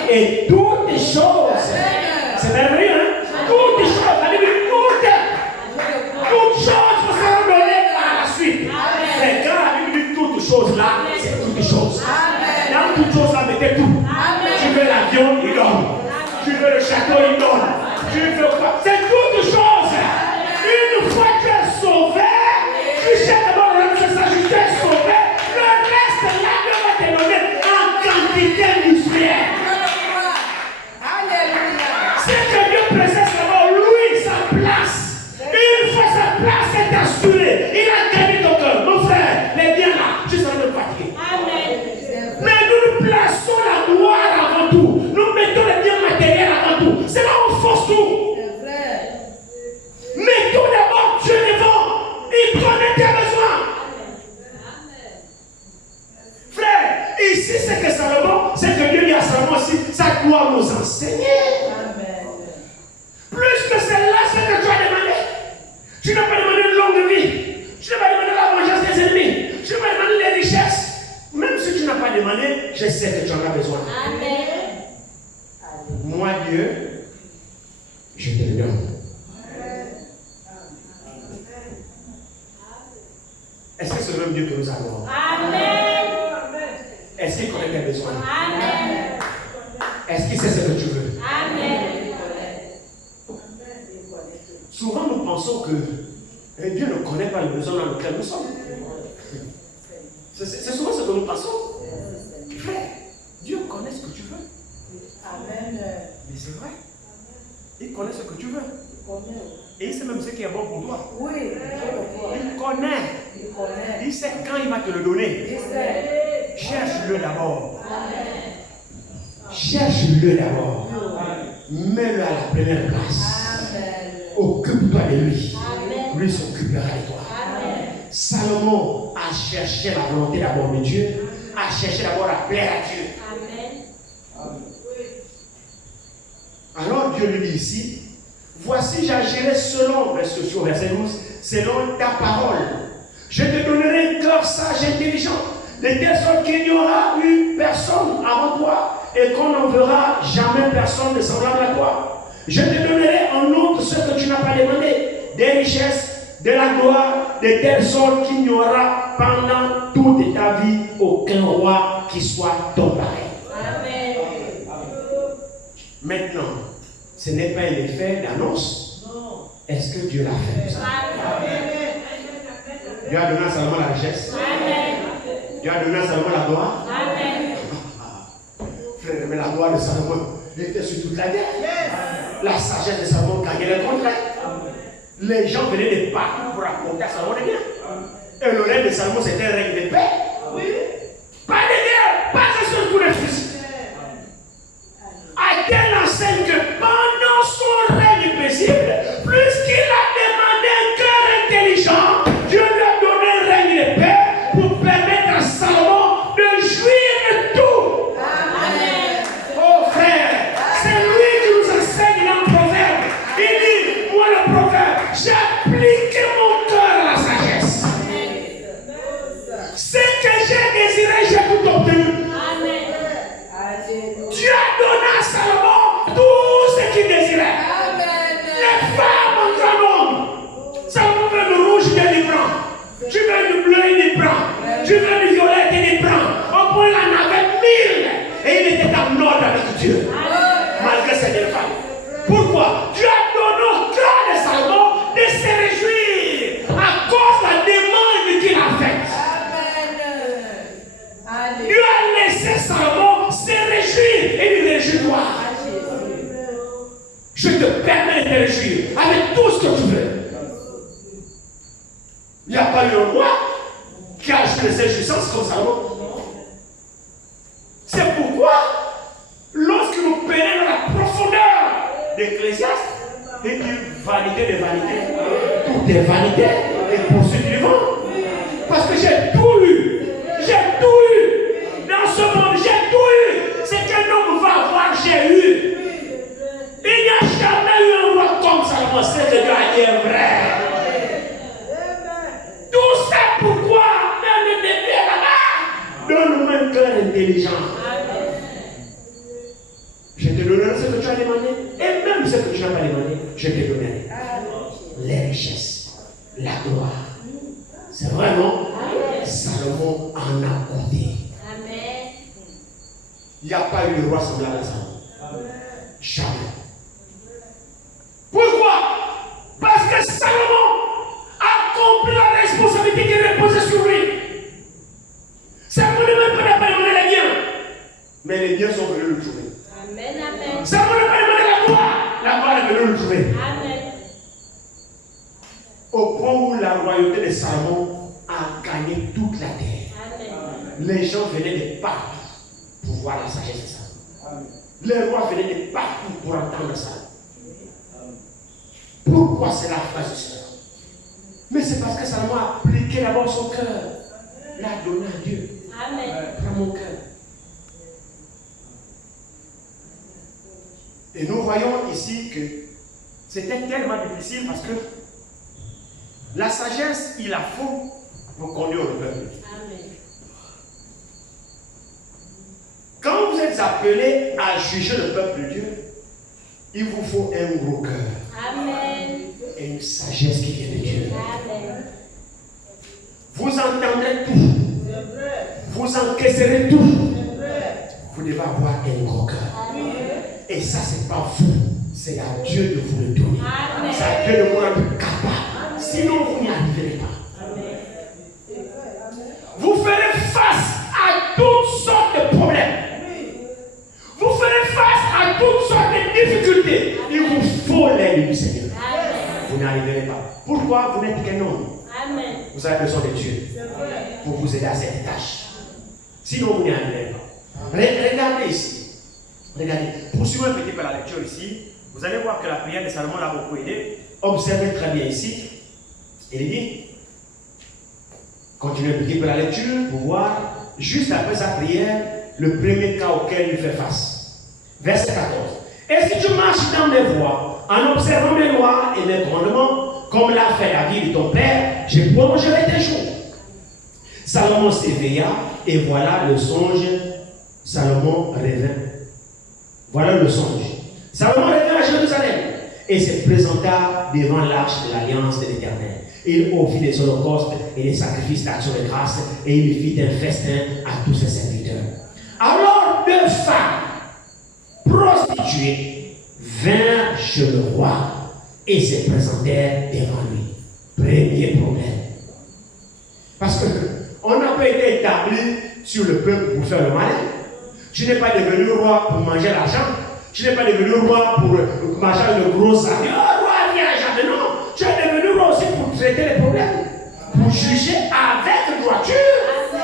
et toutes les choses, c'est merveilleux, hein? Toutes les choses, la Bible dit toutes choses vous seront données par la suite. Mais quand la Bible dit toutes choses là, c'est toutes choses. Dans toutes choses là, mettez tout. Tu veux l'avion, il donne. Tu veux le château, il donne. Tu veux quoi? C'est toutes choses. Une fois que tu es sauvé, tu cherches d'abord le royaume de sa justice, tu es sauvé. Le reste là, Dieu va te donner en quantité industrielle. C'est que Dieu précède d'abord lui sa place. Une fois sa place est assurée, il a gagné ton cœur. Mon frère, les biens là, tu seras même fatigué. Amen. Mais nous plaçons la gloire avant tout. Nous mettons les biens matériels avant tout. C'est là où on force tout. Mettons d'abord Dieu devant. Il connaît tes besoins. Frère, ici c'est que Salomon, c'est que Dieu dit à Salomon aussi, ça doit nous enseigner. Amen. Plus que celle-là, c'est que tu as demandé. Tu n'as pas demandé une longue vie. Tu n'as pas demandé la vengeance des ennemis. Tu n'as pas demandé les richesses. Même si tu n'as pas demandé, je sais que tu en as besoin. Amen. Moi, Dieu, je te le donne. Est-ce que c'est le même Dieu que nous avons? Amen. Est-ce qu'il connaît tes besoins? Amen. Est-ce qu'il sait ce que tu veux? Amen. Souvent nous pensons que Dieu ne connaît pas le besoin dans lequel nous sommes. C'est souvent ce que nous pensons. Frère, Dieu connaît ce que tu veux. Amen. Mais c'est vrai. Il connaît ce que tu veux. Et il sait même ce qui est bon pour toi. Oui. Il connaît. Il sait quand il va te le donner. Cherche-le d'abord. Cherche-le d'abord. Mets-le à la première place. Occupe-toi de lui. Amen. Lui s'occupera de toi. Amen. Salomon a cherché la volonté d'abord de Dieu, a cherché d'abord à plaire à Dieu. Amen. Alors Dieu lui dit ici, voici j'agirai selon, verset 12, selon ta parole. Je te donnerai un cœur sage et intelligent, de telle sorte qu'il n'y aura eu personne avant toi et qu'on n'en verra jamais personne de semblable à toi. Je te donnerai en outre ce que tu n'as pas demandé, des richesses, de la gloire, de telle sorte qu'il n'y aura pendant toute ta vie aucun roi qui soit ton pareil. Amen. Maintenant, ce n'est pas un effet d'annonce. Est-ce que Dieu l'a fait? Amen. Dieu a donné à Salomon la richesse. Amen. Dieu a donné à Salomon la gloire. Amen. Frère, mais la gloire de Salomon était sur toute la terre. La sagesse de Salomon gagnait les contrats. Les gens venaient de partout pour raconter à Salomon des biens. Et le règne de Salomon, c'était un règne de paix. Pas de guerre, pas de seul coup de fusil. À tel enseigne que pendant son règne paisible, plus qu'il a demandé un cœur intelligent, Dieu lui a donné un règne de paix pour permettre à Salomon de jouir de tout. Amen. Oh frère, c'est lui qui nous enseigne dans le proverbe. Il dit, moi le proverbe, j'ai appliqué mon cœur à la sagesse. Ce que j'ai désiré, j'ai tout obtenu. Amen. Dieu a donné à Salomon tout ce qu'il désirait. Les femmes en grand nombre. Salomon veut le rouge, il est libre. Tu veux du bleu, il est libre. Tu veux du violet, il est libre. Au point, il en avait 1000. Et il était en ordre avec Dieu. Malgré ces deux femmes. Pourquoi? Dieu a donné au cœur de Salomon de se réjouir à cause de la demande qu'il a faite. Dieu a laissé Salomon se réjouir et lui réjouis-toi. Je te permets de te réjouir avec tout ce que tu veux. Il n'y a pas eu un roi qui a joué de ses jouissances comme Salomon. C'est pourquoi, lorsque nous peinons dans la profondeur d'Ecclésiaste, il dit vanité de vanité. Tout est vanité et poursuite du vent. Parce que j'ai tout eu. J'ai tout eu. Dans ce monde, j'ai tout eu. C'est qu'un homme va avoir, j'ai eu. Il n'y a jamais eu un roi comme Salomon. C'est que Dieu a dit est vrai. Tout ça pourquoi? Même les bébés là-bas. Donne-nous un cœur intelligent. Je te donnerai ce que tu as demandé. Et même ce que tu n'as pas demandé, je te donnerai. Les richesses, la gloire. C'est vrai, non? Salomon en a compté. Amen. Il n'y a pas eu de roi semblable à Salomon. Jamais. Pourquoi? Parce que Salomon a compris la responsabilité qui reposait sur lui. Salomon ne même pas demandé les biens. Mais les biens sont venus le trouver. Amen. Amen. Salomon n'a pas demandé la gloire. La gloire est venue le trouver. Amen. Au point où la royauté de Salomon a gagné toute la terre. Amen. Les gens venaient de partout pour voir la sagesse de Salomon. Les rois venaient de partout pour entendre ça. Pourquoi c'est la phrase du Seigneur? Mais c'est parce que Salomon a appliqué d'abord son cœur. L'a donné à Dieu. Amen. Prends mon cœur. Et nous voyons ici que c'était tellement difficile parce que la sagesse, il la faut pour conduire le peuple. Amen. Quand vous êtes appelé à juger le peuple de Dieu, il vous faut un gros cœur. Amen. Et une sagesse qui vient de Dieu. Amen. Vous entendrez tout. Vous encaisserez tout. Vous devez avoir un gros cœur. Et ça, c'est pas vous. C'est à Dieu de vous le donner. Amen. C'est à Dieu de vous rendre capable. Sinon, vous n'y arriverez pas. Amen. Vous ferez face à toutes sortes de problèmes. Vous ferez face à toutes sortes de difficultés. Il vous faut l'aide du Seigneur. Amen. Vous n'arriverez pas. Pourquoi? Vous n'êtes qu'un homme. Amen. Vous avez besoin de Dieu pour vous aider à cette tâche. Sinon, vous n'y arriverez pas. Regardez ici. Regardez. Poursuivons un petit peu la lecture ici. Vous allez voir que la prière de Salomon l'a beaucoup aidé. Observez très bien ici. Il dit, continuez un petit peu la lecture pour voir, juste après sa prière, le premier cas auquel il fait face. Verset 14. Et si tu marches dans mes voies, en observant mes lois et mes commandements, comme l'a fait la vie de ton père, je prolongerai tes jours. Salomon s'éveilla et voilà le songe. Salomon revint. Voilà le songe. Salomon revint à Jérusalem et se présenta devant l'arche de l'alliance de l'Éternel. Il offrit des holocaustes et des sacrifices d'action de grâce et il fit un festin à tous ses serviteurs. Alors deux femmes prostituées vinrent chez le roi et se présentèrent devant lui. Premier problème. Parce qu'on n'a pas été établi sur le peuple pour faire le malin. Tu n'es pas devenu roi pour manger l'argent. Tu n'es pas devenu roi pour manger le gros argent. Oh, roi, viens jamais. Non. Tu es devenu roi aussi pour traiter les problèmes. Pour juger avec droiture.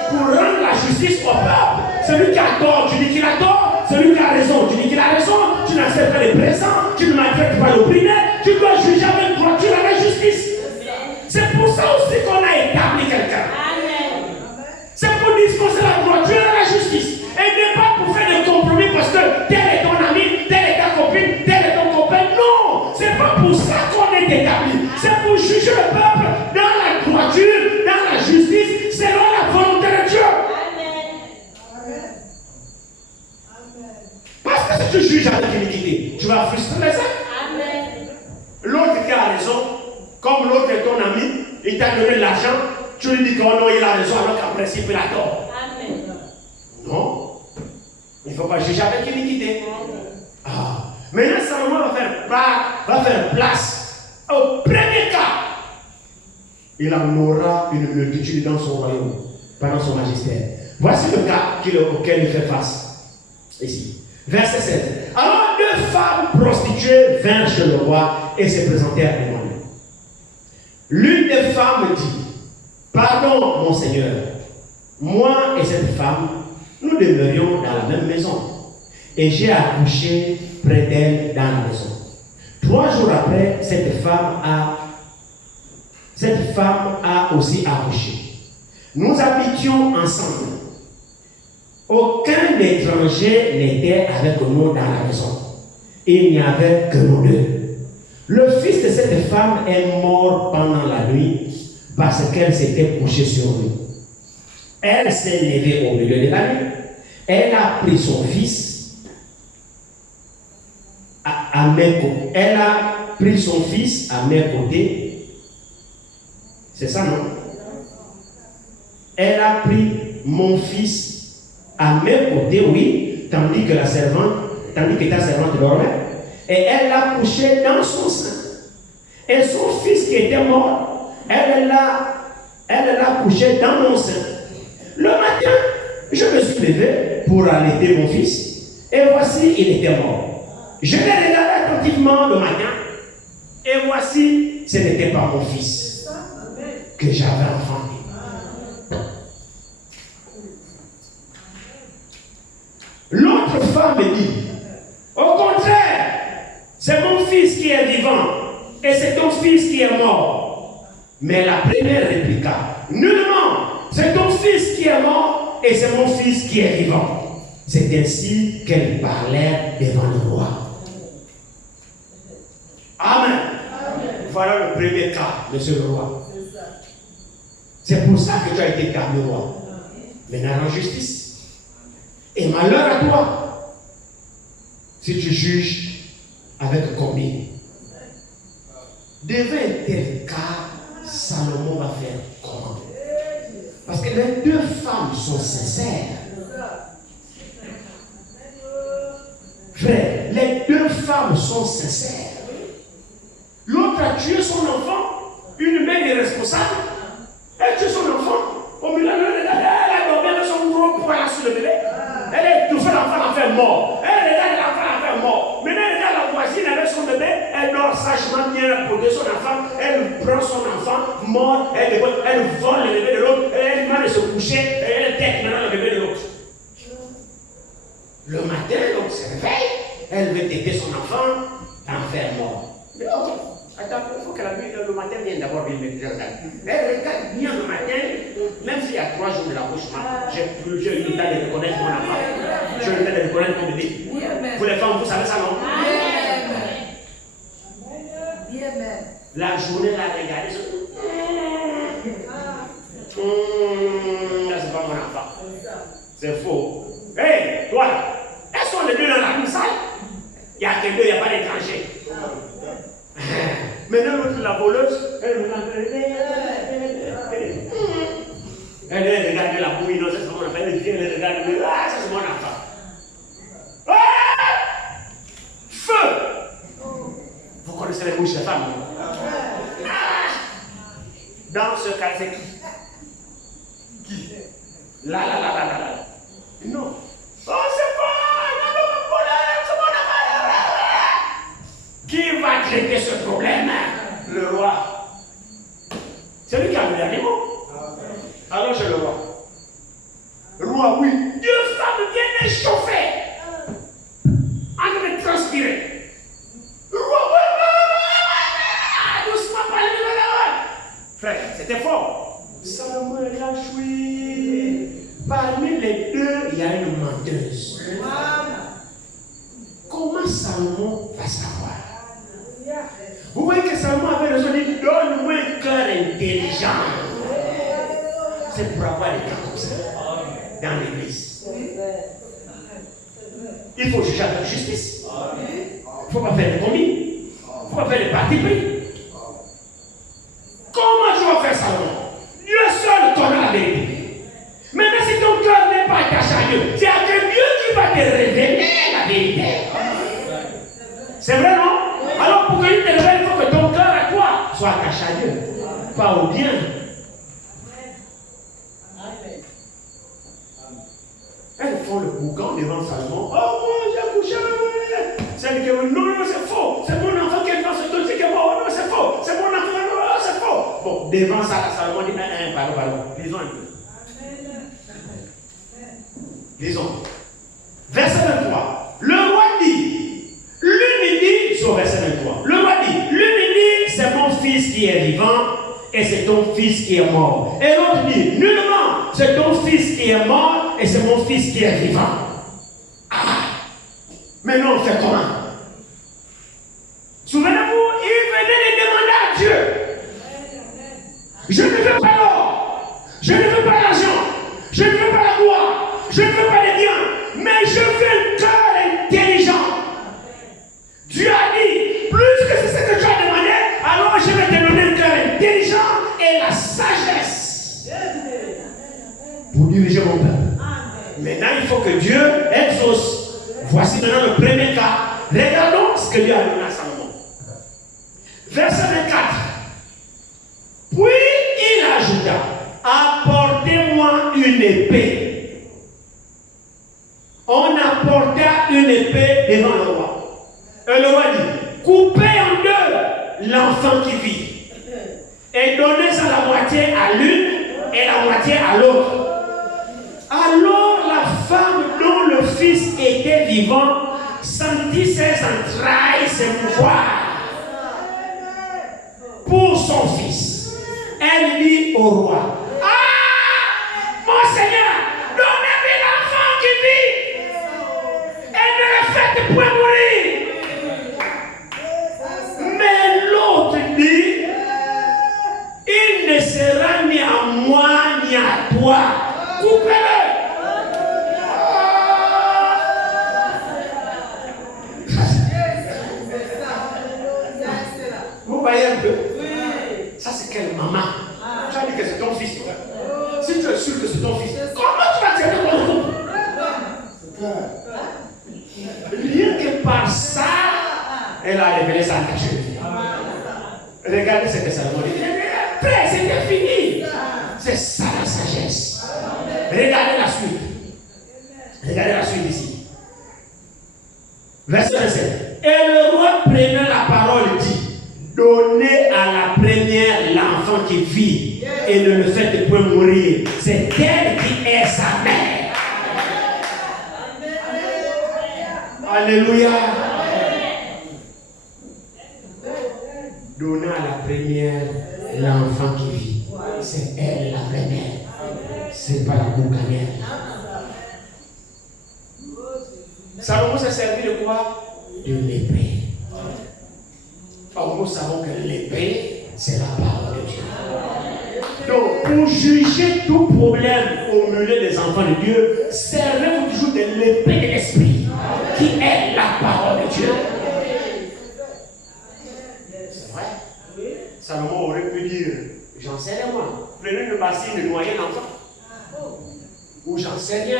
Pour rendre la justice au peuple. Celui qui a tort, tu dis qu'il a tort. Celui qui a raison, tu dis qu'il a raison. Tu n'acceptes pas les présents. Tu ne maltraites pas l'opprimé. Tu dois juger avec droiture et avec justice. C'est pour ça aussi qu'on a établi quelqu'un. C'est pour dispenser la droiture et la justice. Et n'est pas pour faire des compromis parce que tel est ton ami, tel est ta copine, tel est ton copain. Non, c'est pas pour ça qu'on est établi. C'est pour juger le peuple dans la droiture, dans la justice, selon la volonté de Dieu. Amen. Parce que si tu juges avec iniquité, tu vas frustrer les uns. L'autre qui a raison, comme l'autre est ton ami, il t'a donné de l'argent, tu lui dis que non, il a raison alors qu'en principe il a tort. Amen. Non. Il ne faut pas juger avec iniquité. Ah. Maintenant, Salomon va faire place au premier cas. Il en aura une multitude dans son royaume, pendant son magistère. Voici le cas auquel il fait face. Ici. Verset 7. Alors, 2 femmes prostituées vinrent chez le roi et se présentèrent devant lui. L'une des femmes dit: Pardon, mon Seigneur, moi et cette femme, nous demeurions dans la même maison, et j'ai accouché près d'elle dans la maison. 3 jours après, cette femme a aussi accouché. Nous habitions ensemble. Aucun étranger n'était avec nous dans la maison. Il n'y avait que nous deux. Le fils de cette femme est mort pendant la nuit parce qu'elle s'était couchée sur lui. Elle s'est levée au milieu de la nuit. Elle a pris son fils à mes côtés. Elle a pris son fils à mes côtés. C'est ça, non? Elle a pris mon fils à mes côtés, oui, tandis que ta servante dormait. Et elle l'a couché dans son sein. Et son fils qui était mort, elle l'a couché dans mon sein. Le matin, je me suis levé pour allaiter mon fils. Et voici, il était mort. Je l'ai regardé attentivement le matin. Et voici, ce n'était pas mon fils que j'avais enfanté. L'autre femme dit: au contraire, c'est mon fils qui est vivant et c'est ton fils qui est mort. Mais la première répliqua: nullement, c'est ton fils qui est mort et c'est mon fils qui est vivant. C'est ainsi qu'elle parlait devant le roi. Amen. Voilà le premier cas, monsieur le roi. C'est pour ça que tu as été établi roi. Maintenant, en justice. Et malheur à toi si tu juges avec combien. Devant un tel cas, Salomon va faire comment? Parce que les 2 femmes sont sincères. Frère, les 2 femmes sont sincères. L'autre a tué son enfant, une mère irresponsable. Elle tue son enfant. Au milieu de elle a dormi avec son gros poing sur le bébé. Elle est touchée, l'enfant l'a fait mort. Elle regarde l'enfant l'a fait mort. Maintenant, elle regarde la voisine avec son bébé. Elle dort sagement bien pour son enfant. Elle prend son enfant mort. Elle vole le bébé de l'autre. Elle demande de se coucher. Et elle tête maintenant le bébé de l'autre. Le matin, donc, se réveille. Elle veut têter son enfant. En faire mort. Mais ok. Attends, il faut que le matin vienne d'abord bien regarder. Elle regarde bien le matin, même s'il y a 3 jours de l'accouchement, j'ai eu le temps de reconnaître mon enfant. J'ai eu le temps de reconnaître mon bébé. Vous les femmes, vous savez ça, non? La journée, elle a regardé. C'est pas mon enfant. C'est faux. Hé, toi, elles sont les 2 dans la salle. Il n'y a que 2, il n'y a pas d'étranger. Maintenant, l'autre, la voleuse, elle regarde la bouille, non, c'est mon enfant, elle vient, elle regarde, ah, ça c'est mon enfant. Ah! Feu! Vous connaissez les bouches des femmes, non? Ah! Dans ce cas, c'est qui? Là. Non. Oh, c'est pas, qui va traiter ce problème? Le roi. C'est lui qui a le dernier mot. Alors c'est le roi. Roi, oui. Deux femmes viennent échauffer. En train de transpirer. Roi, doucement, frère, c'était fort. Salomon a joué. Parmi les deux, il y a une menteuse. Comment Salomon va savoir? Vous voyez que Salomon avait raison de dire donne-moi un cœur intelligent. C'est pour avoir des cas comme ça dans l'église. Il faut juger avec justice. Il ne faut pas faire des commis. Il ne faut pas faire des partis pris. Comment tu vas faire Salomon? Dieu seul connaît la vérité. Maintenant, si ton cœur n'est pas attaché à Dieu, c'est à Dieu qui va te révéler la vérité. C'est vrai, non? Alors, pour qu'il te révèle, il faut que ton cœur à toi soit attaché à Dieu, pas au bien. Elles font le boucan devant Salomon. Oh, moi, j'ai couché. C'est que non, c'est faux. C'est mon enfant qui est dans ce truc, c'est que moi, non, c'est faux. C'est mon enfant, non, c'est faux. Bon, devant ça, Salomon dit, pardon. Lisons un peu. Lisons. Verset 23. Le roi dit, l'une dit, sur verset 23. Le roi dit, l'une dit, c'est mon fils qui est vivant et c'est ton fils qui est mort. Et l'autre dit, nullement, c'est ton fils qui est mort et c'est mon fils qui est vivant. Ah! Maintenant, on fait comment? Souvenez-vous, il venait de demander à Dieu. Je ne veux pas l'or. Je ne veux pas l'argent. Je ne veux pas la gloire. Je ne veux pas les biens. Mais je veux un cœur intelligent. Dieu a dit, plus que c'est ce que tu as demandé, alors je vais te donner un cœur intelligent et la sagesse pour diriger mon peuple. Maintenant, il faut que Dieu exauce. Voici maintenant le premier cas. Regardons ce que Dieu a donné à Salomon. Verset 24. Puis il ajouta, apportez-moi une épée. On apporta une épée devant le roi. Et le roi dit, coupez en deux l'enfant qui vit et donnez à la moitié à l'une et la moitié à l'autre. Alors la femme dont le fils était vivant sentit ses entrailles se mouvoir pour son fils. Elle dit au roi, ah, mon Seigneur, donnez-lui l'enfant qui vit et ne le faites point mourir. Mais l'autre dit, il ne sera ni à moi ni à toi. Coupez-le. Vous voyez un peu? Ça c'est quelle maman? Tu as dit que c'est ton fils. Si tu es sûr que c'est ton fils, comment tu vas accepter ton couple? Rien que par ça, elle a révélé sa nature. Regardez ce que ça demande. Après, c'était fini. C'est ça la sagesse. Regardez la suite. Regardez la suite ici. Verset 27. Et le roi prenant la parole dit, donnez à la première l'enfant qui vit et ne le faites point mourir. C'est elle qui est sa mère. Alléluia. Donnez à la première l'enfant qui vit. C'est elle la vraie mère. C'est pas la boucanière. Salomon s'est servi de quoi? De l'épée. Or, nous savons que l'épée, c'est la parole de Dieu. Donc, pour juger tout problème au milieu des enfants de Dieu, servez-vous toujours de l'épée de l'esprit, qui est la parole de Dieu. C'est vrai. Salomon aurait pu dire, j'en sais rien moi, prenez une bassine et noyez l'enfant. Ou j'en sais rien,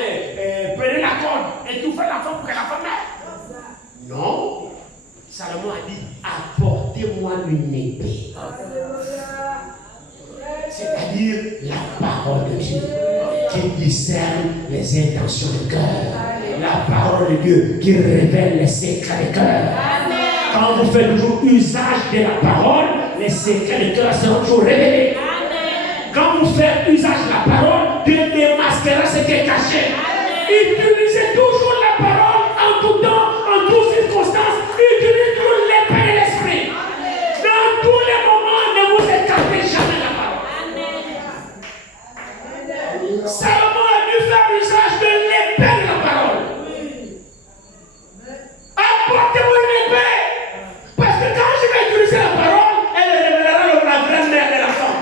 prenez la corde et tout fait l'enfant pour que l'enfant meure. Non. Salomon a dit, apportez-moi une épée. C'est-à-dire la parole de Dieu, qui qui discerne les intentions du cœur. La parole de Dieu qui révèle les secrets du cœur. Quand vous faites toujours usage de la parole, les secrets du cœur seront toujours révélés. Quand vous faites usage de la parole, Dieu démasquera ce qui est caché. Utilisez toujours la parole en tout temps, en toutes circonstances. Utilisez toujours l'épée et l'esprit. Dans tous les moments, ne vous écartez jamais de la parole. Salomon a dû faire usage de l'épée de la parole. Apportez-moi une épée. Parce que quand je vais utiliser la parole, elle révélera la vraie mère de l'enfant.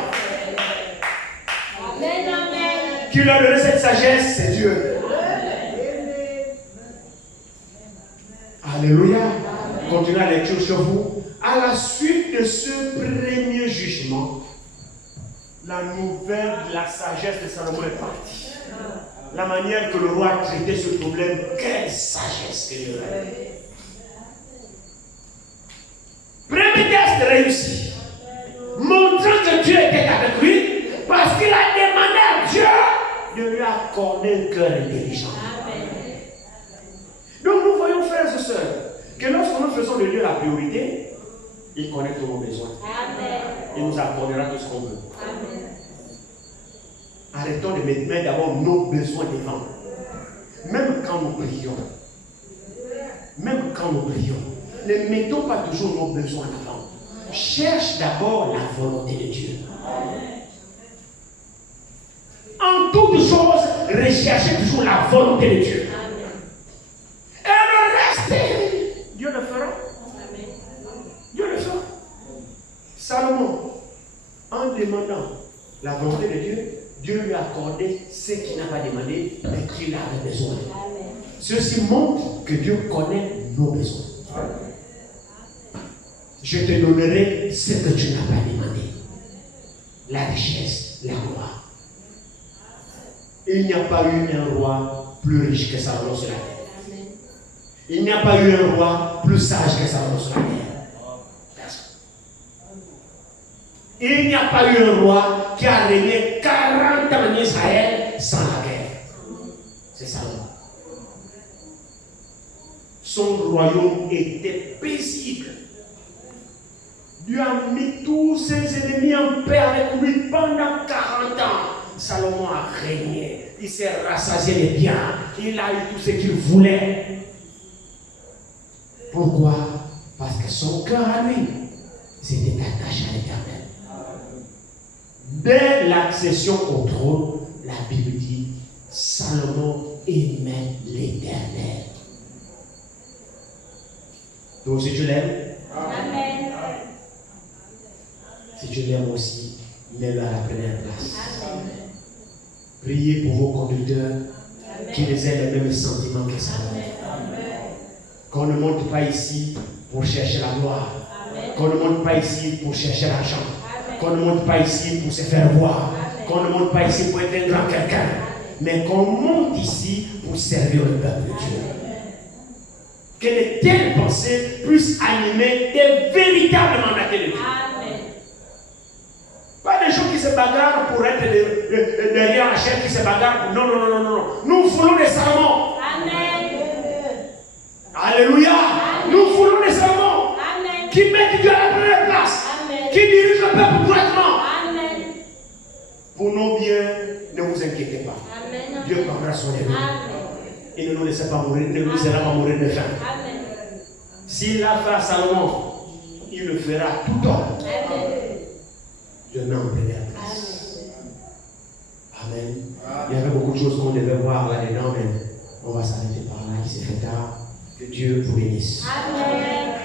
Qui lui a donné cette sagesse, c'est Dieu. Alléluia. Continuez la lecture sur vous. À la suite de ce premier jugement, la nouvelle de la sagesse de Salomon est partie. La manière que le roi a traité ce problème, quelle sagesse que Dieu a. Premier test réussi. Montrant que Dieu était avec lui, parce qu'il a demandé à Dieu de lui accorder un cœur intelligent. Donc nous voyons, frères et sœurs, que lorsque nous faisons de Dieu la priorité, il connaît tous nos besoins. Il nous accordera tout ce qu'on veut. Arrêtons de mettre d'abord nos besoins devant. Même quand nous prions, ne mettons pas toujours nos besoins devant. Cherche d'abord la volonté de Dieu. En toutes choses, recherchez toujours la volonté de Dieu. Et le reste, Dieu le fera. Dieu le fera. Salomon, en demandant la volonté de Dieu, Dieu lui a accordé ce qu'il n'a pas demandé, mais qu'il avait besoin. Ceci montre que Dieu connaît nos besoins. Je te donnerai ce que tu n'as pas demandé. La richesse, la gloire. Il n'y a pas eu un roi plus riche que Salomon sur la terre. Il n'y a pas eu un roi plus sage que Salomon sur la terre. Personne. Il n'y a pas eu un roi qui a régné 40 ans en Israël sans la guerre. C'est Salomon. Son royaume était paisible. Dieu a mis tous ses ennemis en paix avec lui pendant 40 ans. Salomon a régné. Il s'est rassasié de biens. Il a eu tout ce qu'il voulait. Pourquoi? Parce que son cœur à lui s'était attaché à l'Éternel. Dès l'accession au trône, la Bible dit Salomon aimait l'Éternel. Donc si tu l'aimes, Amen. si tu l'aimes aussi, mets-le à la première place. Amen. Priez pour vos conducteurs, Amen. qu'ils aient les mêmes sentiments que Salomon. Qu'on ne monte pas ici pour chercher la gloire. Amen. Qu'on ne monte pas ici pour chercher l'argent. Amen. Qu'on ne monte pas ici pour se faire voir. Amen. Qu'on ne monte pas ici pour être un grand quelqu'un. Mais qu'on monte ici pour servir le peuple de Dieu. Que de telles pensées puissent animer des véritables mandataires de Dieu. Amen. Pas des gens qui se bagarrent pour être derrière la chaîne, qui se bagarrent pour... Non, non, non, non, non. Nous voulons des Salomon. Amen. Alléluia. Amen. Nous voulons des Salomon. Amen. Qui mettent Dieu à la première place. Amen. Qui dirigent le peuple droitement. Amen. Pour nos biens, ne vous inquiétez pas. Amen. Dieu prendra soin de nous. Amen. Il ne nous laissera pas mourir, ne nous laissera pas mourir de faim. Amen. S'il l'a fait à Salomon, il le fera tout homme. Amen. Je mets en première place. Amen. Il y avait beaucoup de choses qu'on devait voir là-dedans, mais on va s'arrêter par là, il s'est fait tard. Que Dieu vous bénisse. Amen.